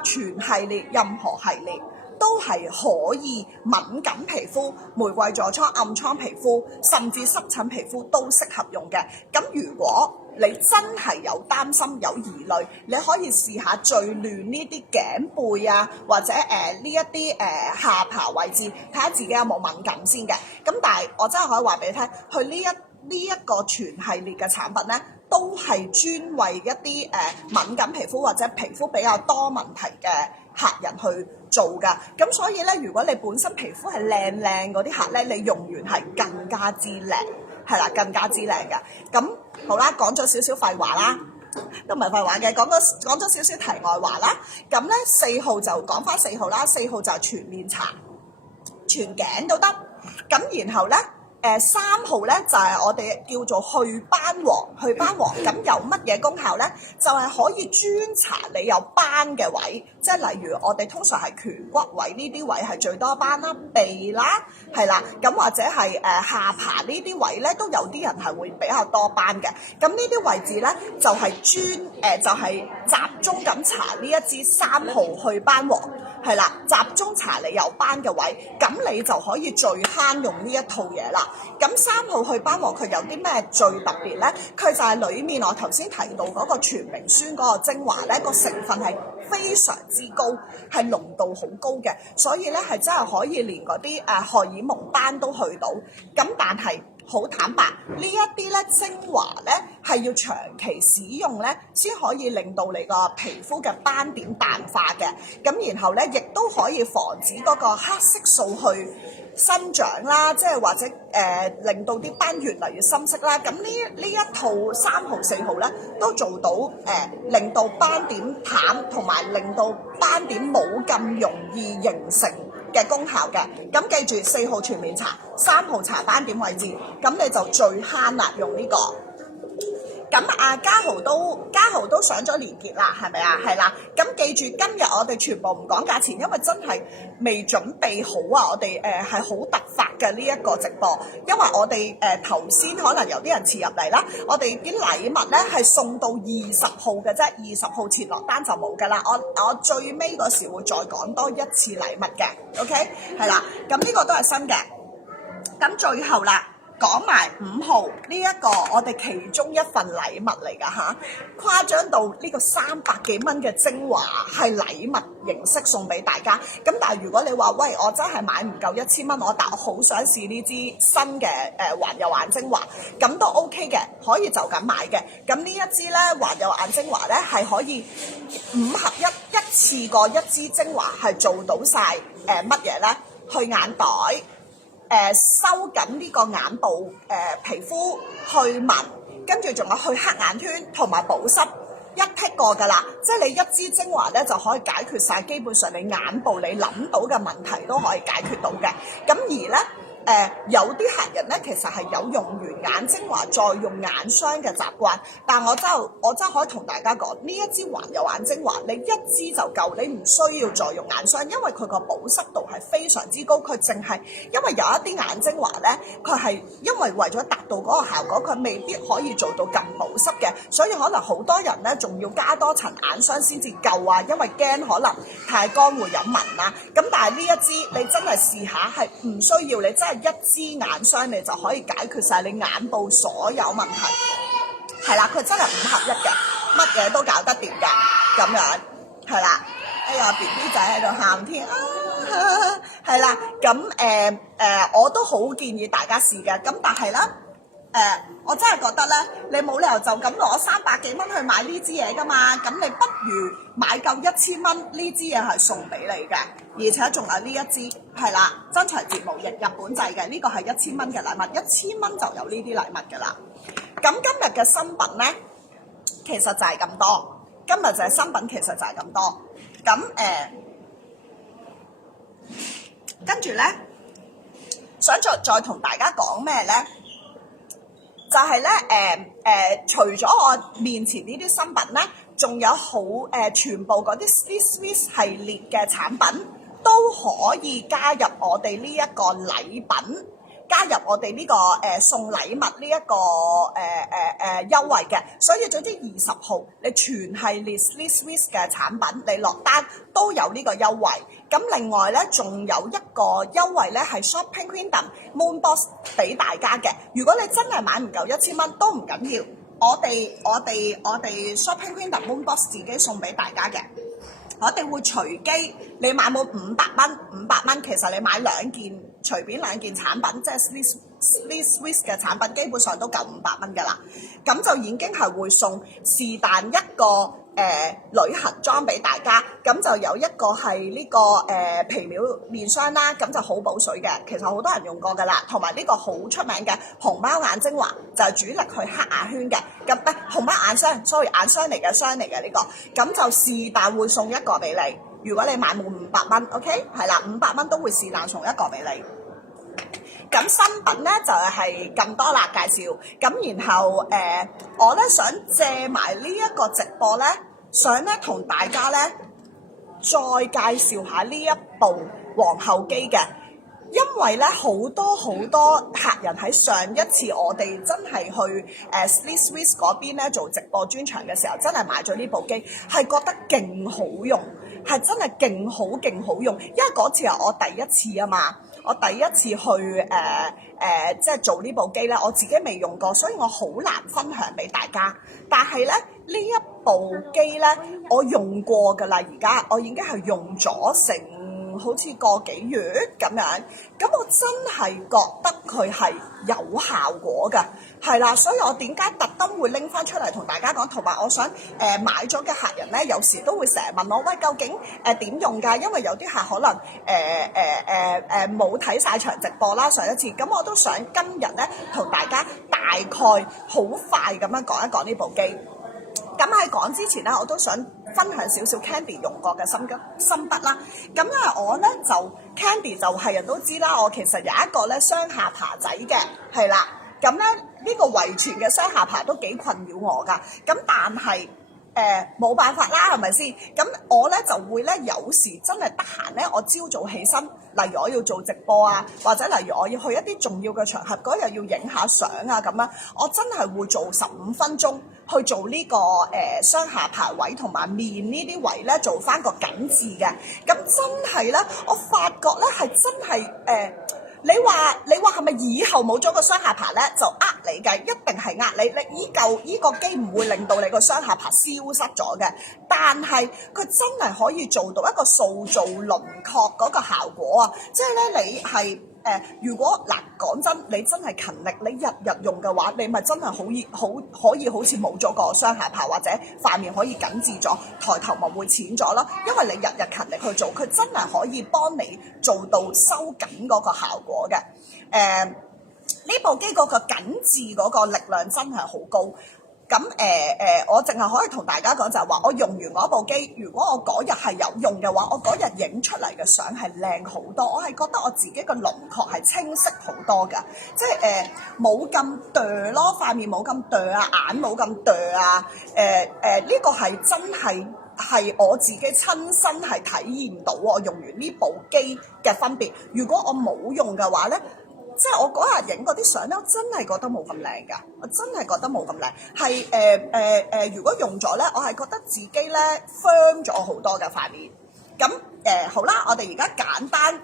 全系列任何系列都係可以敏感皮膚、玫瑰痤瘡、暗瘡皮膚，甚至濕疹皮膚都適合用嘅。咁如果你真係有擔心、有疑慮，你可以試下最亂呢啲頸背啊，或者呢一啲下巴位置，睇下自己有冇敏感先嘅。咁但係我真係可以話俾你聽，佢呢一個全系列嘅產品咧，都係專為一啲敏感皮膚或者皮膚比較多問題嘅客人去做㗎。咁所以咧，如果你本身皮膚係靚嗰啲客咧，你用完係更加之靚，係啦，更加之靚嘅。咁好啦，講咗少少廢話啦，都唔係廢話嘅，講咗少少題外話啦。咁咧4號就講翻4號啦，4號就全面搽，全頸都得。咁然後咧3號咧就係我哋叫做去斑黃，去斑黃咁有乜嘢功效咧？就係可以專查你有斑嘅位，即係例如我哋通常係顴骨位呢啲位係最多斑啦，鼻啦係啦，咁或者係下巴呢啲位咧都有啲人係會比較多斑嘅。咁呢啲位置咧就係就係集中咁查呢一支3號去斑黃。係啦，集中查你有斑嘅位，咁你就可以最慳用呢一套嘢啦。咁3號去斑黃佢有啲咩最特別呢？佢就係裡面我頭先提到嗰個傳明酸嗰個精華呢，個成分係非常之高，係濃度好高嘅，所以呢係真係可以連嗰啲荷爾蒙斑都去到。咁但係好坦白，呢一啲咧精華咧係要長期使用咧，先可以令到你個皮膚嘅斑點淡化嘅。咁然後咧，亦都可以防止嗰個黑色素去生長啦，即係或者令到啲斑越嚟越深色啦。咁呢一套3號4號咧，都做到令到斑點淡，同埋令到斑點冇咁容易形成嘅功效嘅。咁記住4號全面搽，3號搽斑點位置，咁你就最慳啦，用呢個。咁嘉豪都上咗連結啦，係咪啊？係啦。咁記住今日我哋全部唔講價錢，因為真係未準備好啊！我哋係好突發嘅呢一個直播，因為我哋頭先可能有啲人遲入嚟啦，我哋啲禮物咧係送到20號嘅啫，20號前落單就冇㗎啦。我最尾嗰時會再講多一次禮物嘅 ，OK？ 係啦，咁呢個都係新嘅。咁最後啦。講埋5號呢一個我哋其中一份禮物嚟㗎嚇，誇張到呢個300幾蚊嘅精華係禮物形式送俾大家。咁但係如果你話喂，我真係買唔夠1000蚊，但我好想試呢支新嘅環油眼精華，咁都 OK 嘅，可以就咁買嘅。咁呢一支咧環油眼精華咧係可以5合1，一次過一支精華係做到晒乜嘢咧？去眼袋。收緊呢個眼部皮膚去紋，跟住仲有去黑眼圈同埋保濕一剔過㗎啦，即係你一支精華咧就可以解決晒，基本上你眼部你諗到嘅問題都可以解決到嘅。咁而咧有啲客人咧其實係有用完眼精華再用眼霜嘅習慣，但我真係可以同大家講，呢一支環油眼精華你一支就夠，你唔需要再用眼霜，因為佢個保濕度係非常之高，佢淨係因為有一啲眼精華咧，佢係因為為咗達到嗰個效果，佢未必可以做到咁保濕嘅，所以可能好多人咧仲要加多層眼霜先至夠啊，因為驚可能太乾會有紋啦。咁但係呢一支你真係試下係唔需要，你真係一支眼霜你就可以解決晒你眼部所有問題，係啦，佢真係5合1嘅，乜嘢都搞得掂嘅，咁樣係啦。哎呀 BB 仔喺度喊添啊，係啦，咁我都好建議大家試嘅，咁但係咧我真係覺得咧，你冇理由就咁攞300幾蚊去買呢支嘢噶嘛，咁你不如買夠1000蚊，呢支嘢係送俾你嘅，而且仲有呢一支係啦，真材節目日本製嘅，呢個係1000蚊嘅禮物，1000蚊就有呢啲禮物噶啦。咁今日嘅新品咧，其實就係咁多，今日就係新品，其實就係咁多。咁跟住咧，想再同大家講咩咧？就係咧除咗我面前呢啲新品咧，仲有全部嗰啲 Swiss 系列嘅產品都可以加入我哋呢一個禮品，加入我哋呢個送禮物呢一個優惠嘅。所以總之20號你全系列 Swiss 嘅產品你落單都有呢個優惠。咁另外咧，仲有一個優惠咧，係 Shopping Kingdom Moonbox 俾大家嘅。如果你真係買唔夠1000蚊都唔緊要，我哋 Shopping Kingdom Moonbox 自己送俾大家嘅。我哋會隨機你買冇500蚊，其實你買隨便兩件產品，即係 Swiss 嘅產品，基本上都夠500蚊㗎啦。咁就已經係會送是但一個旅行裝俾大家，咁就有一個係呢個皮秒面霜啦，咁就好補水嘅，其實好多人用過㗎啦。同埋呢個好出名嘅熊貓眼精華就係主力去黑眼圈嘅，咁熊貓眼霜，sorry 眼霜嚟嘅呢個，咁就是但會送一個俾你。如果你買冇500蚊 ，OK 係啦，500蚊都會是但送一個俾你。咁新品咧就係咁多啦介紹，咁然後我咧想借埋呢一個直播咧，想咧同大家咧再介紹下呢一部皇后機嘅。因為咧好多客人喺上一次我哋真係去Swiss 嗰邊咧做直播專場嘅時候，真係買咗呢部機，係覺得勁好用，係真係勁好用。因為嗰次係我第一次啊嘛，我第一次去即係做呢部機咧，我自己未用過，所以我好難分享俾大家。但係咧呢一部機咧，我用過㗎啦，而家我已經係用咗成好似個幾月咁樣，咁我真係覺得佢係有效果㗎，係啦，所以我點解特登會拎翻出嚟同大家講，同埋我想買咗嘅客人咧，有時都會成日問我，喂，究竟點用㗎？因為有啲客可能冇睇晒場直播啦，上一次，咁我都想今日咧同大家大概好快咁樣講一講呢部機。咁喺講之前咧，我都想分享少少 Candy 用過嘅心得啦。咁因為我咧就 Candy 就係人都知啦，我其實有一個咧雙下巴仔嘅，係啦。咁咧呢個遺傳嘅雙下巴都幾困擾我㗎。咁但係冇辦法啦，係咪先？咁我咧就會咧有時真係得閒咧，我朝早起身，例如我要做直播啊，或者例如我要去一啲重要嘅場合，嗰日要影下相啊咁樣，我真係會做15分鐘去做呢個雙下巴位同埋面呢啲位咧，做翻個緊緻嘅。咁真係咧，我發覺咧係真係你話係咪以後冇咗個雙下巴咧就你嘅？一定係你。依個機唔會令到你個雙下巴消失咗嘅，但係佢真係可以做到一個塑造輪廓嗰個效果啊！即係咧，你係如果嗱講真，你真係勤力，你日日用嘅話，你咪真係可以好似冇咗個雙下巴，或者塊面可以緊緻咗，抬頭咪會淺咗咯。因為你日日勤力去做，佢真係可以幫你做到收緊嗰個效果嘅。呢部機嗰個緊緻嗰個力量真係好高。咁我淨係可以同大家講就係話，我用完嗰部機，如果我嗰日係有用嘅話，我嗰日影出嚟嘅相係靚好多，我係覺得我自己個輪廓係清晰好多㗎，即係冇咁哚咯，塊面冇咁哚啊，眼冇咁哚啊，呢個係真係我自己親身係體驗到我用完呢部機嘅分別。如果我冇用嘅話咧，即係我嗰日影嗰啲相咧，我真係覺得冇咁靚㗎，我真係覺得冇咁靚。係如果用咗咧，我係覺得自己咧 firm 咗好多嘅塊面。咁好啦，我哋而家簡單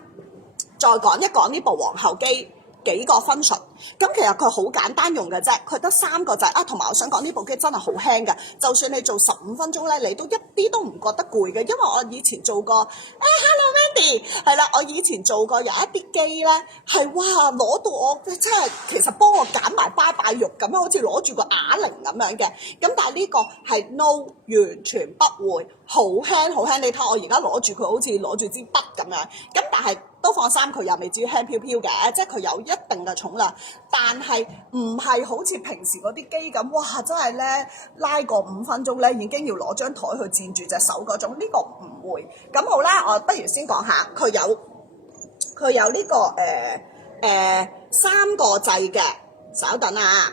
再講一講呢部皇后機幾個分述。咁其實佢好簡單用嘅啫，佢得3個掣啊。同埋我想講呢部機真係好輕嘅，就算你做15分鐘咧，你都一啲都唔覺得攰嘅。因為我以前做過Hello Mandy 係啦，我以前做過有一啲機咧係哇攞到我真係其實幫我揀埋巴拜肉咁樣，好似攞住個啞鈴咁樣嘅。咁但係呢個係 no 完全不會，好輕好輕。你睇我而家攞住佢好似攞住支筆咁樣。咁但係都放心，佢又未至於輕飄飄嘅，即係佢有一定嘅重量。但係唔係好似平時嗰啲機咁，哇！真係咧拉個5分鐘咧，已經要攞張台去佔住隻手嗰種，呢個唔會。咁好啦，我不如先講下佢有呢個3個掣嘅，稍等啊。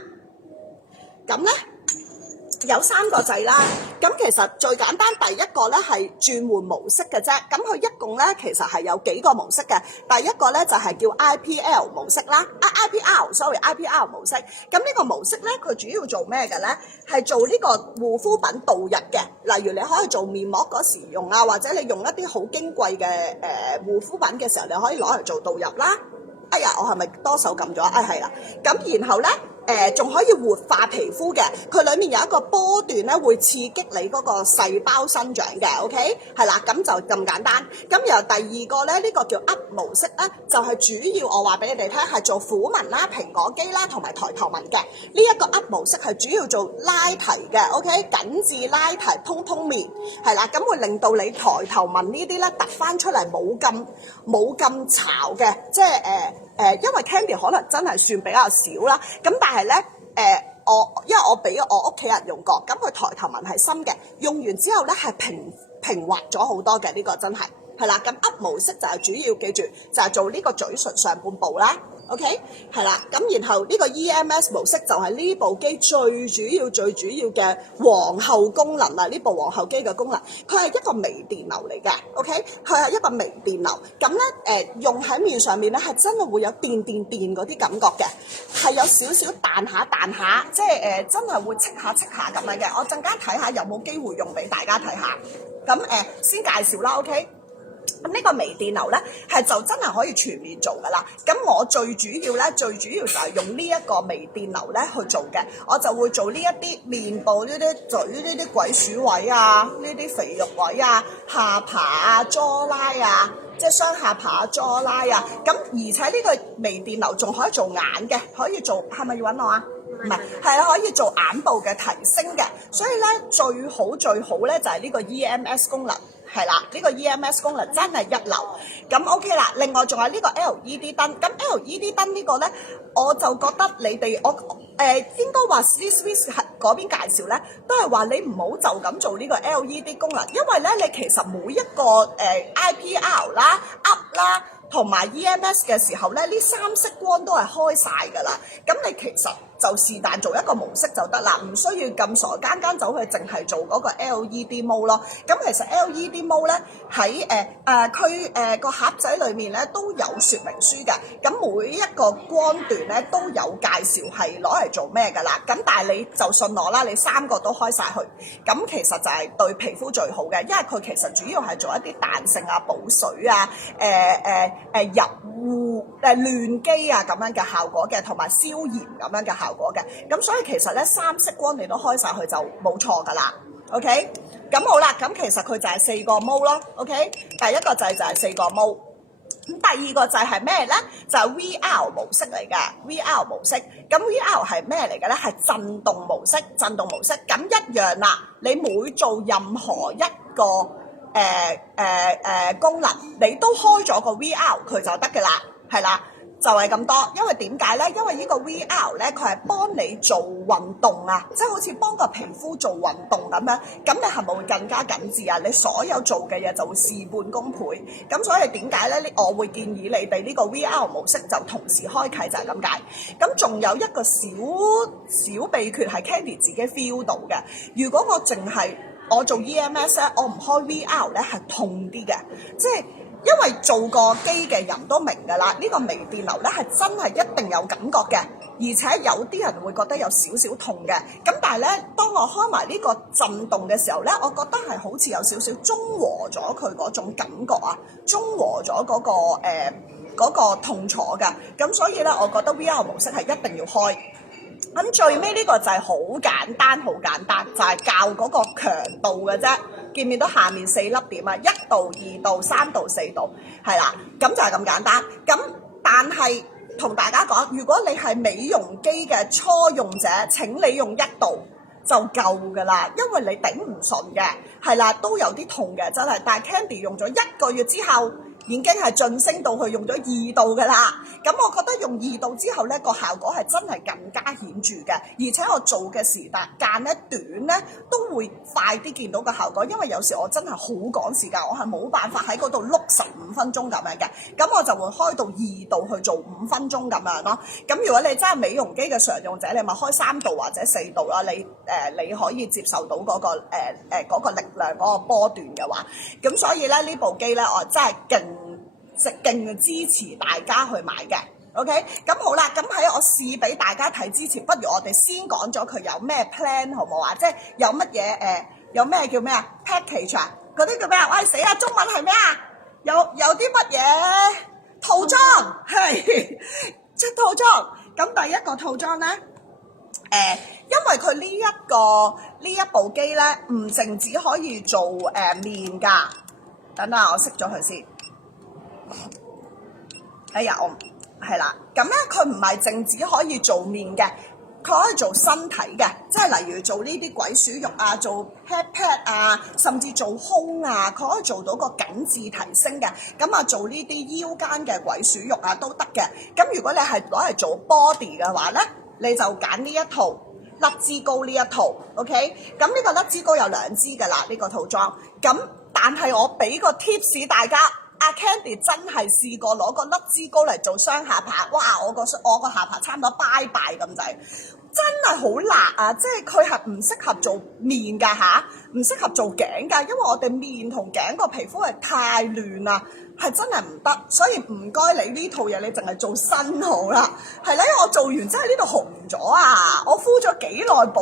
咁咧有3個掣啦。咁其實最簡單第一個咧係轉換模式嘅啫。咁佢一共咧其實係有幾個模式嘅。第一個咧就係叫 IPL 模式啦，IPR 模式。咁呢個模式咧佢主要做咩嘅咧？係做呢個護膚品導入嘅。例如你可以做面膜嗰時用啊，或者你用一啲好矜貴嘅護膚品嘅時候，你可以攞嚟做導入啦。哎呀，我係咪多手撳咗？係啦。咁然後咧。仲可以活化皮膚嘅，佢裡面有一個波段咧，會刺激你嗰個細胞生長嘅 ，OK， 係啦，咁就咁簡單。咁然後第二個咧，呢個叫 Up 模式咧，就係主要我話俾你哋聽係做虎紋啦、蘋果肌啦同埋抬頭紋嘅。呢一個 Up 模式係主要做拉提嘅 ，OK， 緊緻拉提通面，係啦，咁會令到你抬頭紋呢啲咧突翻出嚟冇咁巢嘅，即係因為 Candy 可能真係算比較少啦，咁但係咧因為我俾我屋企人用過，咁佢抬頭紋係深嘅，用完之後咧係平滑咗好多嘅，呢個真係啦。咁 Up 模式就係主要記住就係做呢個嘴唇上半部啦， OK， 係啦，咁然後呢個 EMS 模式就係呢部機最主要嘅皇后功能啦，呢部皇后機嘅功能，佢係一個微電流嚟嘅 ，OK， 佢係一個微電流，咁咧用喺面上面咧係真係會有電嗰啲感覺嘅，係有少少彈下，即係真係會戚下咁樣嘅，我陣間睇下有冇機會用俾大家睇下，咁先介紹啦 ，OK。咁呢個微電流咧，係就真係可以全面做噶啦。咁我最主要就係用呢一個微電流咧去做嘅。我就會做呢一啲面部呢啲鬼鼠位啊，呢啲肥肉位啊，下巴啊、jaw line啊，即係雙下巴啊、jaw line啊。咁而且呢個微電流仲可以做眼嘅，可以做係咪要揾我啊？唔係，係啦，可以做眼部嘅提升嘅。所以咧最好咧就係呢個 EMS 功能。係啦，呢個 EMS 功能真係一流。咁 OK 啦，另外仲有呢個 LED 燈。咁 LED 燈呢個咧，我就覺得你哋應該話 Swiss 嗰邊介紹咧，都係話你唔好就咁做呢個 LED 功能，因為咧你其實每一個IPL 啦、up 啦同埋 EMS 嘅時候咧，呢三色光都係開晒㗎啦。咁你其實就是但做一個模式就得啦，唔需要咁傻更更走去淨係做嗰個 LED mode 咯。咁其實 LED mode 咧喺佢個盒仔裏面咧都有說明書嘅。咁每一個光段咧都有介紹係攞嚟做咩㗎啦。咁但係你就信我啦，你三個都開晒去，咁其實就係對皮膚最好嘅，因為佢其實主要係做一啲彈性啊、補水啊、入護嫩肌啊咁樣嘅效果嘅，同埋消炎咁樣嘅效果嘅，咁所以其實咧三色光你都開晒去就冇錯噶啦 ，OK？ 咁好啦，咁其實佢就係4個 mode 咯 ，OK？ 第一個掣就係4個 mode， 咁第二個掣係咩咧？就係 VR 模式嚟嘅 ，VR 模式。咁 VR 係咩嚟嘅咧？係震動模式，咁一樣啦。你每做任何一個功能，你都開咗個 VR 佢就得嘅啦，係啦。就係咁多，因為點解咧？因為呢個 VR 咧，佢係幫你做運動啊，即係好似幫個皮膚做運動咁樣，咁你係咪會更加緊緻啊？你所有做嘅嘢就會事半功倍。咁所以點解咧？我會建議你哋呢個 VR 模式就同時開啟，就係咁解。咁仲有一個小秘訣係 Candy 自己 feel 到嘅。如果我淨係我做 EMS 咧，我唔開 VR 咧係痛啲嘅，即係。因為做過機嘅人都明㗎啦，呢個微電流咧係真係一定有感覺嘅，而且有啲人會覺得有少少痛嘅。咁但係咧，當我開埋呢個震動嘅時候咧，我覺得係好似有少少中和咗佢嗰種感覺啊，中和咗嗰個痛楚㗎。咁所以咧，我覺得 VR 模式係一定要開。咁最尾呢個就係好簡單，就係校嗰個強度嘅啫。見唔見到下面4粒點啊？1度、2度、3度、4度，係啦，咁就係咁簡單。咁但係同大家講，如果你係美容機嘅初用者，請你用1度就夠㗎啦，因為你頂唔順嘅，係啦，都有啲痛嘅真係。但係 Candy 用咗1個月之後，已經係晉升到去用咗2度㗎啦。咁我覺得用2度之後咧，個效果係真係更加顯著嘅，而且我做嘅時間咧短咧，都會快啲見到個效果。因為有時我真係好趕時間，我係冇辦法喺嗰度碌15分鐘咁樣嘅，咁我就會開到2度去做5分鐘咁樣咯。咁如果你真係美容機嘅常用者，你咪開3度或者4度啦。你可以接受到嗰個力量嗰個波段嘅話，咁所以咧呢部機咧我真係勁支持大家去買嘅 ，OK？ 咁好啦，咁喺我試俾大家睇之前，不如我哋先講咗佢有咩 plan 好冇啊？即係有乜嘢有咩叫咩啊 package 啊？嗰啲叫咩啊？喂死啦！中文係咩啊？有啲乜嘢套裝係即係套裝。咁第一個套裝咧，因為佢呢一部機咧，唔淨止可以做面㗎。等等，我熄咗佢先。哎呀，我係啦，咁咧佢唔係淨止可以做面嘅，佢可以做身體嘅，即係例如做呢啲鬼鼠肉啊，做 pat 啊，甚至做胸啊，佢可以做到個緊緻提升嘅。咁啊，做呢啲腰間嘅鬼鼠肉啊都得嘅。咁如果你係攞嚟做 body 嘅話咧，你就揀呢一套甩脂膏呢一套 ，OK？ 咁呢個甩脂膏有2支㗎啦，呢個套裝。咁但係我俾個 tips 大家。阿 Candy 真係試過攞個粒脂膏嚟做雙下巴，哇！我個下巴差唔多拜拜咁滯，真係好辣啊！即係佢係唔適合做面㗎嚇，唔適合做頸㗎，因為我哋面同頸個皮膚係太亂啦，係真係唔得。所以唔該你呢套嘢，你淨係做身好啦。係咧，我做完真係呢度紅咗啊！我敷咗幾耐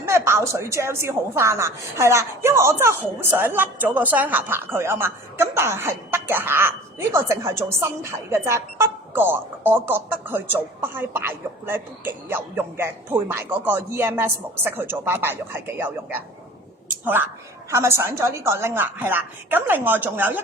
咩爆水 gel 先好翻啊？係啦，因為我真係好想甩咗個雙下巴佢啊嘛，咁但係唔得嘅嚇，呢個淨係做身體嘅啫。不過我覺得佢做拜拜肉咧都幾有用嘅，配埋嗰個 EMS 模式去做拜拜肉係幾有用嘅。好啦，係咪上咗呢個 link 啦？係啦，咁另外仲有一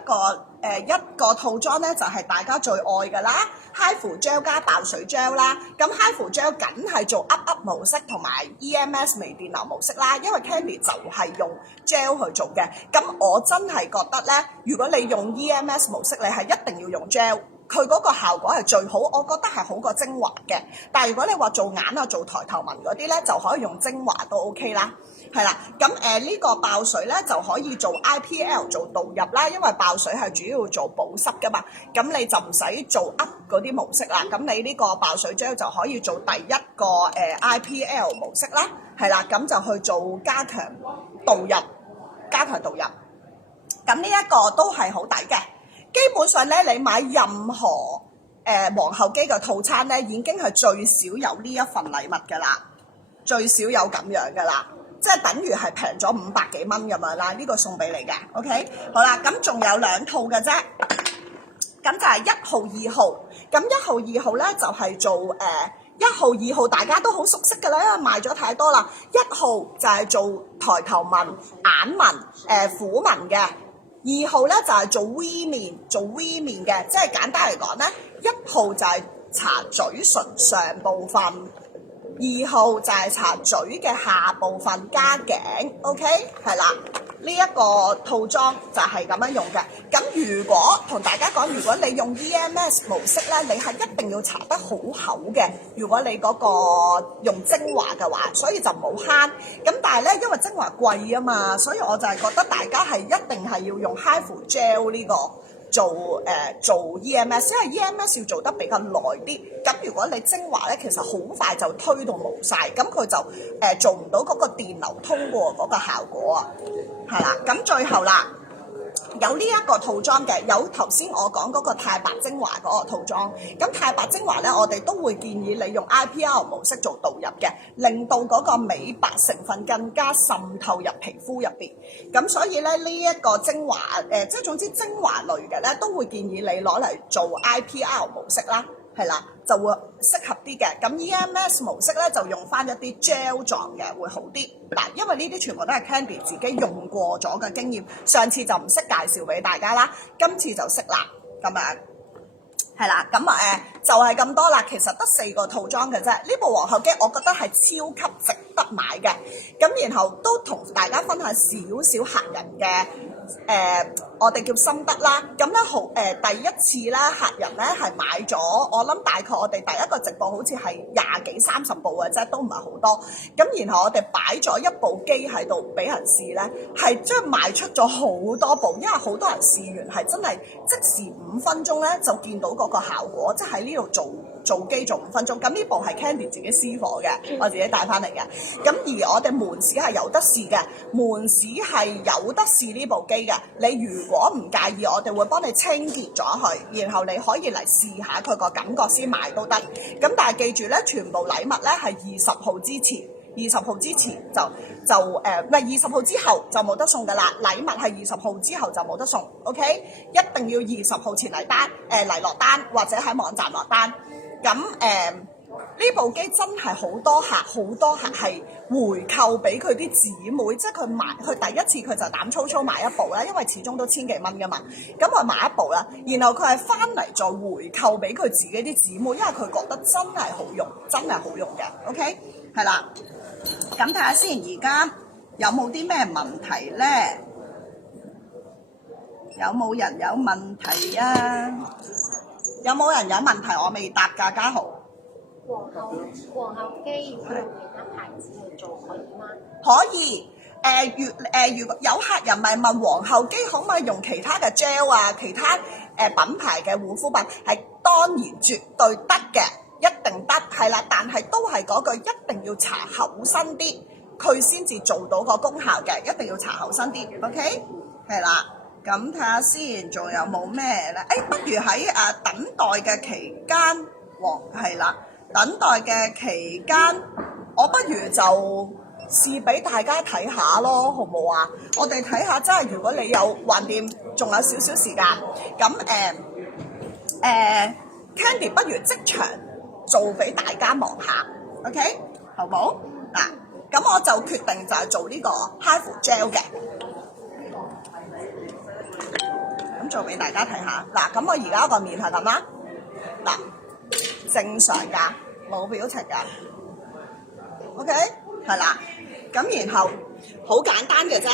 個套裝咧，就係大家最愛㗎啦 ，HIFU gel 加爆水 gel 啦。咁 HIFU gel 梗係做 up 模式同埋 EMS 微電流模式啦，因為 Candy 就係用 gel 去做嘅。咁我真係覺得咧，如果你用 EMS 模式，你係一定要用 gel。佢嗰個效果係最好，我覺得係好過精華嘅。但係如果你話做眼啊、做抬頭紋嗰啲咧，就可以用精華都 OK 啦。係啦，咁呢個爆水咧就可以做 IPL 做導入啦，因為爆水係主要做保濕噶嘛，咁你就唔使做 up 嗰啲模式啦，咁你呢個爆水 gel 就可以做第一個IPL 模式啦，係啦，咁就去做加強導入，咁呢一個都係好抵嘅。基本上咧，你買任何皇后肌嘅套餐咧，已經係最少有呢一份禮物㗎啦，最少有咁樣㗎啦。即係等於係平咗500幾蚊咁樣啦，呢個送俾你嘅 ，OK？ 好啦，咁仲有2套嘅啫，咁就係1號、2號。咁1號、2號咧就係做1號、2號大家都好熟悉㗎啦，因為賣咗太多啦。1號就係做抬頭紋、眼紋、虎紋嘅，2號咧就係做 V 面嘅，即係簡單嚟講咧，1號就係搽嘴唇上部分。2號就係搽嘴嘅下部分加頸 ，OK， 係啦，呢一個套裝就係咁樣用嘅。咁如果同大家講，如果你用 EMS 模式咧，你係一定要搽得好厚嘅。如果你嗰個用精華嘅話，所以就唔好慳。咁但係咧，因為精華貴啊嘛，所以我就係覺得大家係一定係要用 HIFU gel 呢個。做 EMS， 因為 EMS 要做得比較耐啲。咁如果你精華咧，其實好快就推到冇晒，咁佢就做唔到嗰個電流通過嗰個效果啊。係啦，咁最後啦，有呢一個套裝嘅，有頭先我講嗰個太白精華嗰個套裝。咁太白精華咧，我哋都會建議你用 IPL 模式做導入嘅，令到嗰個美白成分更加滲透入皮膚入邊。咁所以咧，呢一個精華即係總之精華類嘅咧，都會建議你攞嚟做 IPL 模式啦，係啦，就會適合啲嘅。咁 EMS 模式咧就用翻一啲 gel 狀嘅會好啲。嗱，因為呢啲全部都係 Candy 自己用過咗嘅經驗，上次就唔識介紹俾大家啦，今次就識啦，咁樣係啦，咁就係咁多啦。其實得4個套裝嘅啫。呢部皇后肌我覺得係超級值得買嘅。咁然後都同大家分享少少客人嘅我哋叫心得啦。咁咧第一次咧客人咧係買咗，我諗大概我哋第一個直播好似係20幾30部嘅啫，都唔係好多。咁然後我哋擺咗一部機喺度俾人試咧，係將賣出咗好多部，因為好多人試完係真係即時5分鐘咧就見到嗰個效果，即係喺呢度做機做5分鐘。咁呢部係 Candy 自己私貨嘅，我自己帶翻嚟嘅。咁而我哋門市係有得試嘅，門市係有得試呢部機嘅。你如果唔介意，我哋會幫你清潔咗佢，然後你可以嚟試下佢個感覺先買都得。咁但係記住咧，全部禮物咧係20號之前，20號之前就唔係20號之後就冇得送噶啦。禮物係20號之後就冇得送 ，OK？ 一定要20號前嚟嚟落單，或者喺網站落單。咁呢部機真係好多客係回購俾佢啲姊妹，即係佢第一次佢就膽粗粗買一部啦，因為始終都千幾蚊噶嘛。咁佢買一部啦，然後佢係翻嚟再回購俾佢自己啲姊妹，因為佢覺得真係好用，真係好用嘅。OK， 係啦。咁睇下先，而家有冇啲咩問題咧？有冇人有問題啊？有冇人有問題？我未答㗎，家豪。皇后肌如果用其他牌子去做可以嗎？可以，如果有客人咪問皇后肌可唔可以用其他嘅 gel 啊，其他品牌嘅護膚品，係當然絕對得嘅，一定得係啦。但係都係嗰句，一定要搽厚身啲，佢先至做到個功效嘅，一定要搽厚身啲。OK， 係啦。咁睇下先，仲有冇咩咧？不如喺等待嘅期間，係啦，等待嘅期間，我不如就試俾大家睇下咯，好唔好啊？我哋睇下，真係如果你有橫掂，仲有少少時間，咁Candy 不如即場做俾大家望下 ，OK， 好唔好？嗱，咁我就決定就係做呢個 HIFU Gel 嘅。咁做俾大家睇下，嗱，咁我而家個面係咁啦，嗱，正常㗎，冇表情㗎 ，OK， 係啦，咁然後好簡單嘅啫，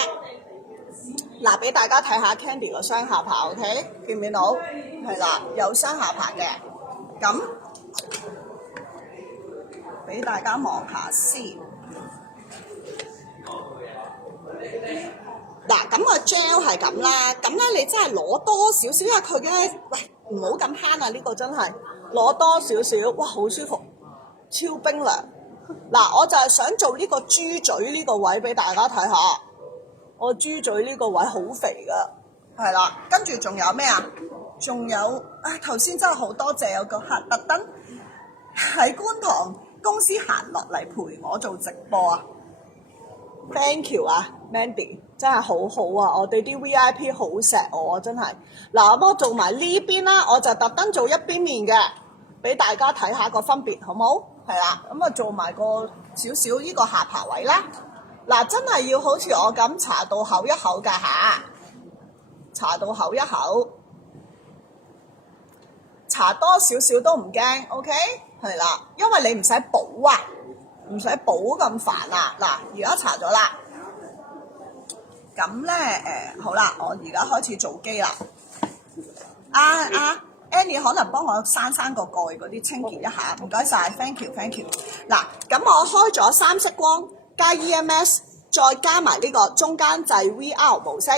嗱，俾大家睇下 Candy 個雙下巴 ，OK， 見唔見到？係啦，有雙下巴嘅，咁俾大家望下先。嗱，咁個 gel 係咁啦，咁咧你真係攞多少少啊佢嘅，喂，唔好咁慳啊！呢個真係攞多少少，哇，好舒服，超冰涼。嗱，我就係想做呢個豬嘴呢個位俾大家睇下，我豬嘴呢個位好肥噶，係啦，跟住仲有咩啊？仲有頭先真係好多謝有個客特登喺觀塘公司行落嚟陪我做直播啊 ！Thank you 啊 ，Mandy。真係好好啊！我哋啲 VIP 好錫我真係。嗱，咁我做埋呢邊啦，我就特登做一邊面嘅，俾大家睇下個分別，好冇？係啦，咁啊做埋個少少呢個下巴位啦。嗱，真係要好似我咁搽到口一口㗎嚇，搽到口一口，搽多少少都唔驚 ，OK？ 係啦，因為你唔使補啊，唔使補咁煩啊。嗱，而家搽咗啦。咁咧好啦，我而家開始做機啦。Annie 可能幫我閂個蓋嗰啲清潔一下，唔該晒 ，thank you。嗱，咁我開咗三色光加 EMS， 再加埋呢個中間掣 VR 模式。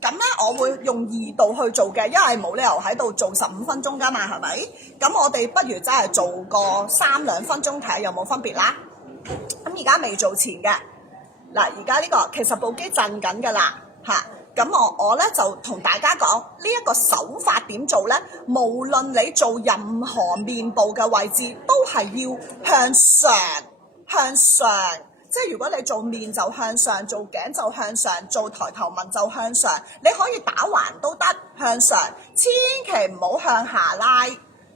咁咧我會用2度去做嘅，因為冇理由喺度做15分鐘㗎嘛，係咪？咁我哋不如真係做個3-2分鐘睇下有冇分別啦。咁而家未做前嘅。嗱，而家呢個其實部機震緊㗎啦，嚇！咁我咧就同大家講，呢一個手法點做咧？無論你做任何面部嘅位置，都係要向上，即係如果你做面就向上，做頸就向上，做抬頭紋就向上，你可以打橫都得向上，千祈唔好向下拉，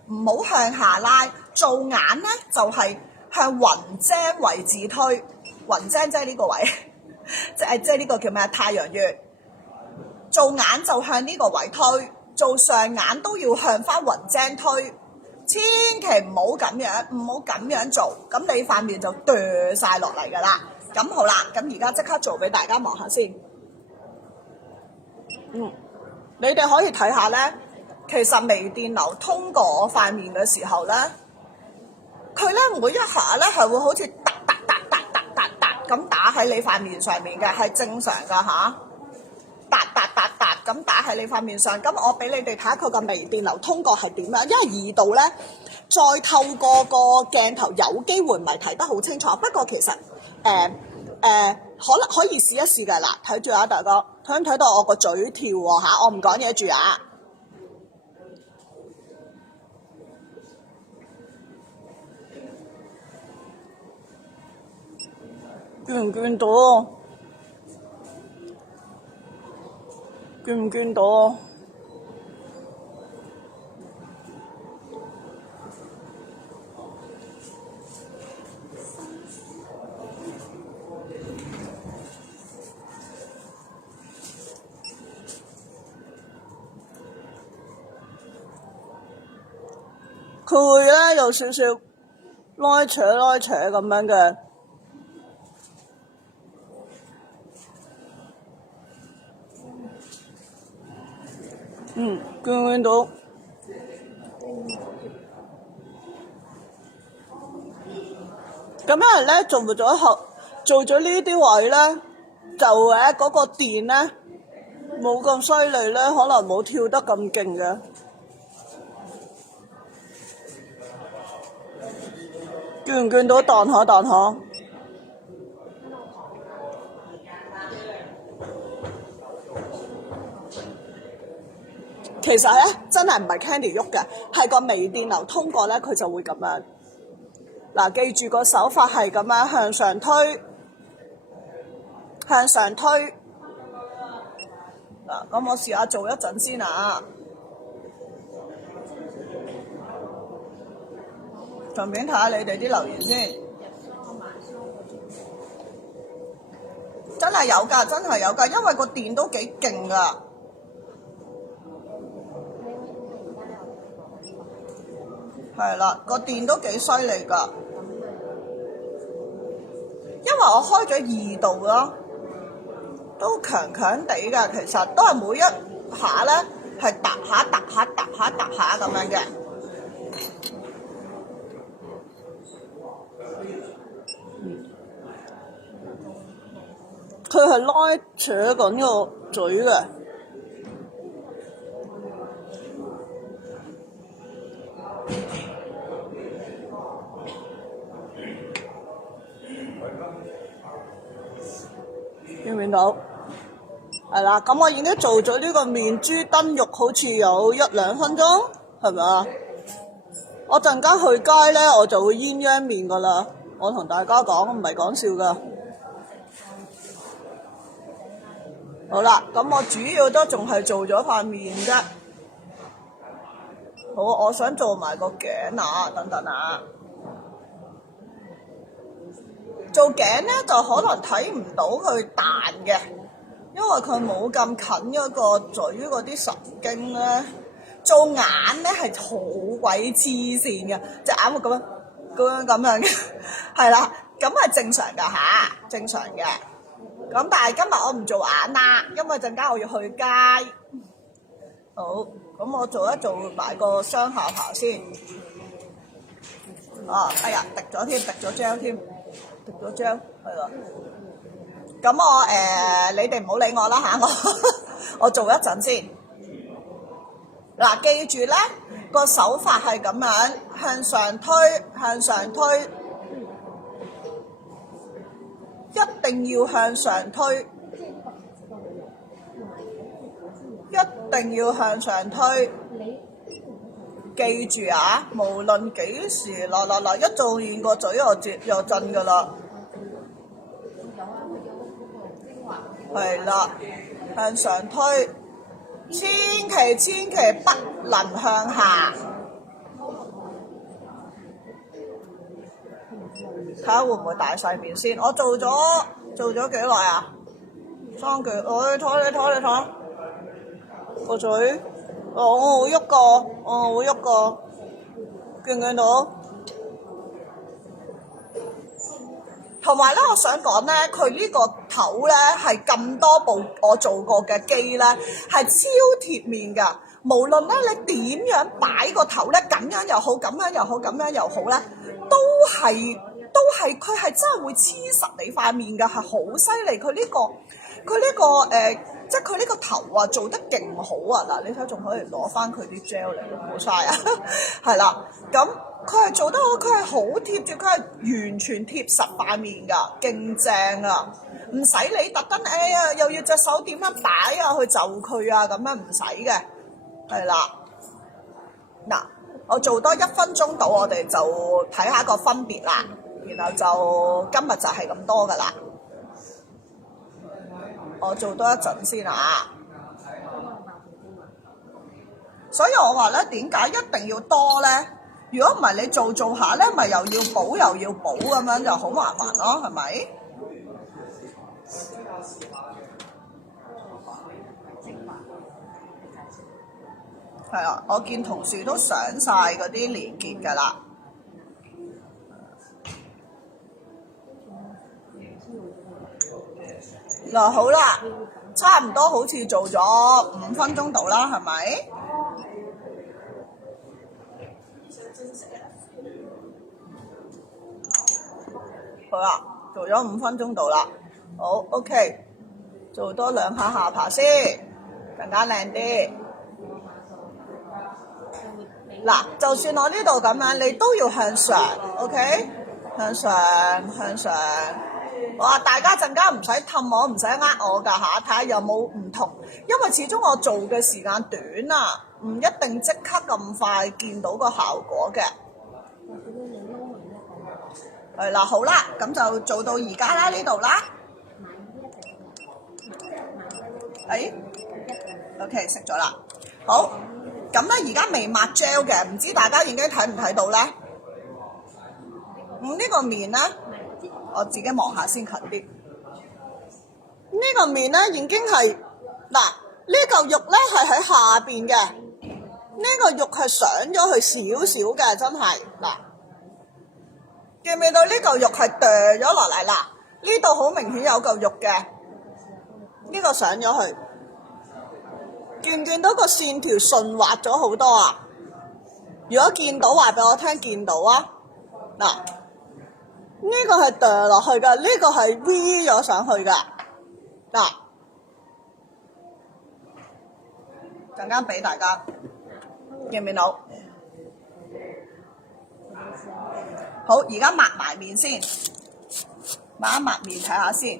唔好向下拉。做眼咧就係向雲精位置推。雲精即係呢個位，即係呢個叫咩？太陽穴。做眼就向呢個位推，做上眼都要向翻雲精推，千祈唔好咁樣做，咁你塊面就掉晒落嚟㗎啦。咁好啦，咁而家即刻做俾大家望下先。你哋可以睇下咧，其實微電流通過我塊面嘅時候咧，佢咧每一下咧係會好似咁打喺你塊面上面嘅，係正常㗎嚇。咁打喺你塊面上，咁我俾你哋睇下佢個微電流通過係點樣，因為2度咧，再透過個鏡頭有機會唔係睇得好清楚，不過其實可以試一試㗎啦。睇住啊，大哥，睇唔睇到我個嘴跳喎嚇？我唔講嘢住啊。見唔見到？見唔見到？佢會咧有少少拉扯咁樣嘅。見唔見到？咁因為咧做咗呢啲位咧，就嗰個電咧冇咁犀利咧，可能冇跳得咁勁嘅。見唔見到彈下彈下？其實咧真係唔係 Candy 喐嘅，係個微電流通過咧，佢就會咁樣。嗱，記住個手法係咁樣向上推，向上推。嗱，咁我試下做一陣先啊。順便睇下你哋啲留言先。真係有㗎，真係有㗎，因為個電都幾勁㗎。係啦，個電都幾犀利㗎。因為我開咗2度咯，都強強地㗎。其實都係每一下咧係揼下揼下揼下揼下咁樣嘅。佢係拉扯緊個嘴嘅。見唔見到？係啦，咁我已經做咗呢個面珠燈肉，好似有1-2分鐘，係咪啊？我陣間去街咧，我就會鴛鴦面噶啦。我同大家講，唔係講笑噶。好啦，咁我主要都仲係做咗塊面啫。好，我想做埋個頸啊，等等啊。做頸咧就可能睇唔到佢彈嘅，因為佢冇咁近嗰個嘴嗰啲神經咧。做眼咧係好鬼黐線嘅，隻眼會咁樣嘅，係啦，咁係正常㗎吓，正常嘅。咁但係今日我唔做眼啦，因為陣間我要去街。好，咁我做埋個雙下巴先。哎呀，滴咗 gel 添，滴咗 gel， 係啦。咁我你哋唔好理我啦嚇，我做一陣先。嗱，記住咧個手法係咁樣向上推，向上推，一定要向上推，一定要向上推。記住啊，無論幾時，嗱，一做完個嘴又震㗎啦。係啦，向上推。千祈不能向下，睇下會唔會大細面先。我做咗幾耐啊？3個月。你睇個嘴。我會喐個，見唔見到？同埋咧，我想講咧，佢呢個頭咧係咁多部我做過嘅機咧，係超貼面㗎。無論咧你點樣擺個頭咧，咁樣又好，咁樣又好，咁樣又好咧，都係佢係真係會黐實你塊面㗎，係好犀利。佢呢個即係佢呢個頭啊，做得勁好啊！嗱，你睇仲可以攞翻佢啲 gel 嚟，冇嘥啊，係啦，咁。佢係做得好，佢係好貼住，佢係完全貼實塊面㗎，勁正啊！唔使你特登，又要隻手點樣擺啊，去就佢啊，咁樣唔使嘅，係啦。嗱，我做多1分鐘到，我哋就睇下個分別啦。然後就今日就係咁多㗎啦。我做多一陣先啊！所以我話咧，點解一定要多咧？如果唔係你做下咧，咪又要補又要補咁樣，就好麻煩咯，係咪？係啊，我見同事都上晒嗰啲連結㗎啦。嗱，好啦，差唔多好似做咗5分鐘到啦，係咪？好啦，做咗5分鐘到啦，好 OK。做多2下下巴先，更加靚啲。嗱，就算我呢度咁樣，你都要向上 ，OK？ 向上。哇！大家陣間唔使氹我，唔使呃我㗎嚇，睇下有冇唔同。因為始終我做嘅時間短啊，唔一定即刻咁快見到個效果嘅。係啦，好啦，咁就做到而家啦，呢度啦。OK， 食咗啦。好，咁咧而家未抹 gel 嘅，唔知大家已經睇唔睇到咧？呢個面咧，我自己望下先近啲。呢個面咧已經係嗱，呢嚿肉咧係喺下邊嘅，呢個肉係上咗去少少嘅，真係嗱。見唔見到呢嚿肉係掉咗落嚟啦？呢度好明顯有嚿肉嘅，呢個上咗去。見唔見到個線條順滑咗好多啊？如果見到話俾我聽，見到啊！嗱，呢個係掉落去㗎，呢個係 V 咗上去㗎。嗱，陣間俾大家見唔見到？好，而家抹埋面先，抹一抹面睇下先。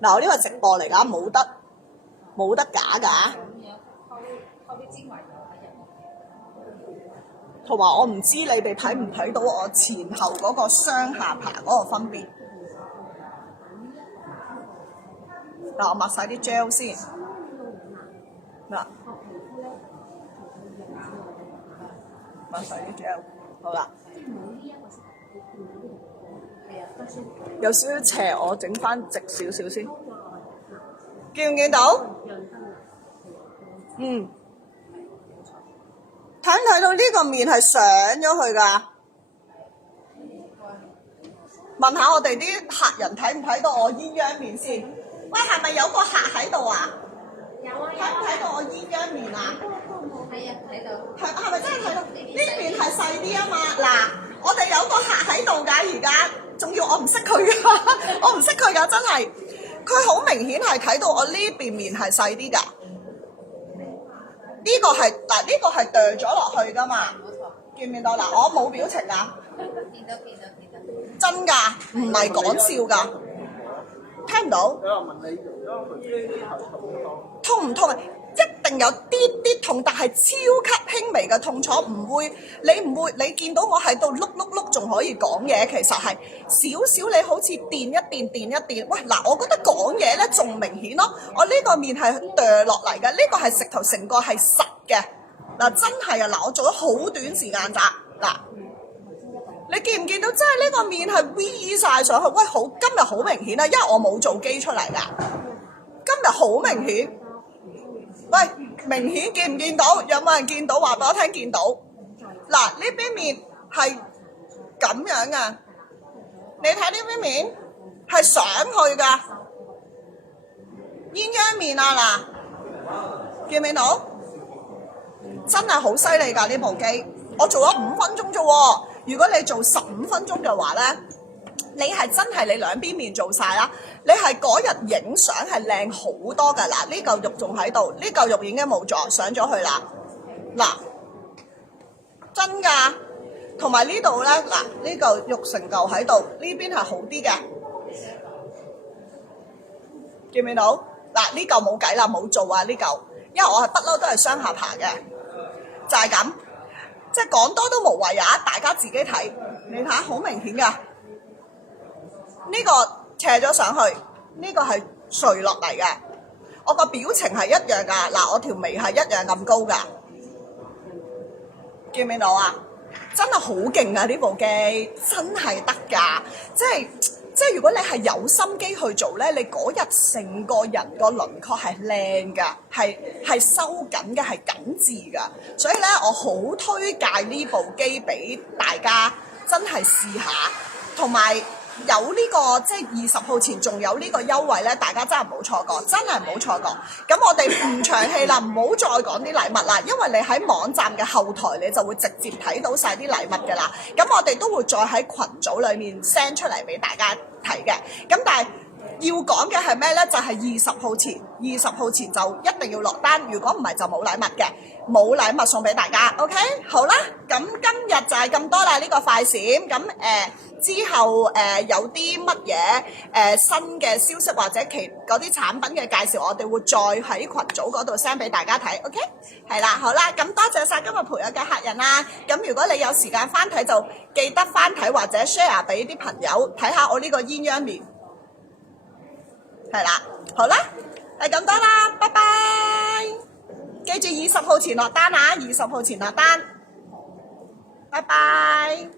嗱，呢個直播嚟㗎，冇得假㗎。同埋我唔知你哋睇唔睇到我前後嗰個雙下巴嗰個分別。嗱，我抹晒啲 gel 先。嗱，抹晒啲 gel， 好啦。有少少斜，我整翻直少少先。見唔見到？睇唔睇到呢個面係上咗去㗎？問下我哋啲客人睇唔睇到我鴛鴦面先？喂，係咪有個客喺度啊？有啊！睇唔睇到我鴛鴦面啊？係啊，睇到。係咪真係睇到？呢邊係細啲啊嘛！嗱，我哋有個客喺度㗎，而家仲要我唔識佢㗎，我唔識佢㗎，真係。佢好明顯係睇到我呢邊面係細啲㗎。呢個係嗱，呢個係掉咗落去㗎嘛？見唔見到嗱？我冇表情㗎。見到。真㗎，唔係講笑㗎。聽唔到？痛唔痛啊？一定有啲啲痛，但係超級輕微嘅痛楚，你見到我喺度碌，仲可以講嘢，其實係少少你好似電一電。喂，嗱，我覺得講嘢咧仲明顯咯。我呢個面係掉落嚟嘅，呢個係直頭成個係實嘅。嗱，真係啊！嗱，我做咗好短時間咋嗱。你見唔見到？真係呢個面係 V 晒上去，喂，今日好明顯啊，因為我冇做機出嚟㗎。今日好明顯，喂，明顯見唔見到？有冇人見到？話俾我聽見到。嗱，呢邊面係咁樣㗎，你睇呢邊面係上去㗎，鴛鴦面啊嗱，見唔見到？真係好犀利㗎呢部機，我做咗5分鐘啫喎。如果你做15分鐘嘅話咧，你係真係你兩邊面做晒啦，你係嗰日影相係靚好多㗎。嗱，呢嚿肉仲喺度，呢嚿肉已經冇咗，上咗去啦。嗱，真㗎，同埋呢度咧，嗱，呢嚿肉成嚿喺度，呢邊係好啲嘅，見唔見到？嗱，呢嚿冇計啦，冇做啊呢嚿，因為我係不嬲都係雙下巴嘅，就係咁。即係講多都無謂啊！大家自己睇，你睇下好明顯㗎。呢個斜咗上去，呢個係垂落嚟嘅。我個表情係一樣㗎。嗱，我條眉係一樣咁高㗎。見唔見到啊？真係好勁啊！呢部機真係得㗎。即係如果你係有心機去做咧，你嗰日成個人個輪廓係靚㗎，係收緊嘅，係緊緻㗎。所以咧，我好推介呢部機俾大家真係試下。同埋有呢個即係20號前仲有呢個優惠咧，大家真係唔好錯過，真係唔好錯過。咁我哋唔長氣啦，唔好再講啲禮物啦，因為你喺網站嘅後台你就會直接睇到晒啲禮物㗎啦。咁我哋都會再喺群組裡面 send 出嚟俾大家睇嘅。咁但係要講嘅係咩呢？就係20號前，20號前就一定要落單，如果唔係就冇禮物嘅，冇禮物送俾大家。OK， 好啦，咁今日就係咁多啦，呢個快閃。咁之後有啲乜嘢新嘅消息或者嗰啲產品嘅介紹，我哋會再喺群組嗰度 send 俾大家睇。OK， 係啦，好啦，咁多謝晒今日陪我嘅客人啦。咁如果你有時間翻睇，就記得翻睇或者 share 俾啲朋友睇下我呢個鴛鴦麵。係啦，好啦，係咁多啦，拜拜！記住20號前落單啊，20號前落單，拜拜。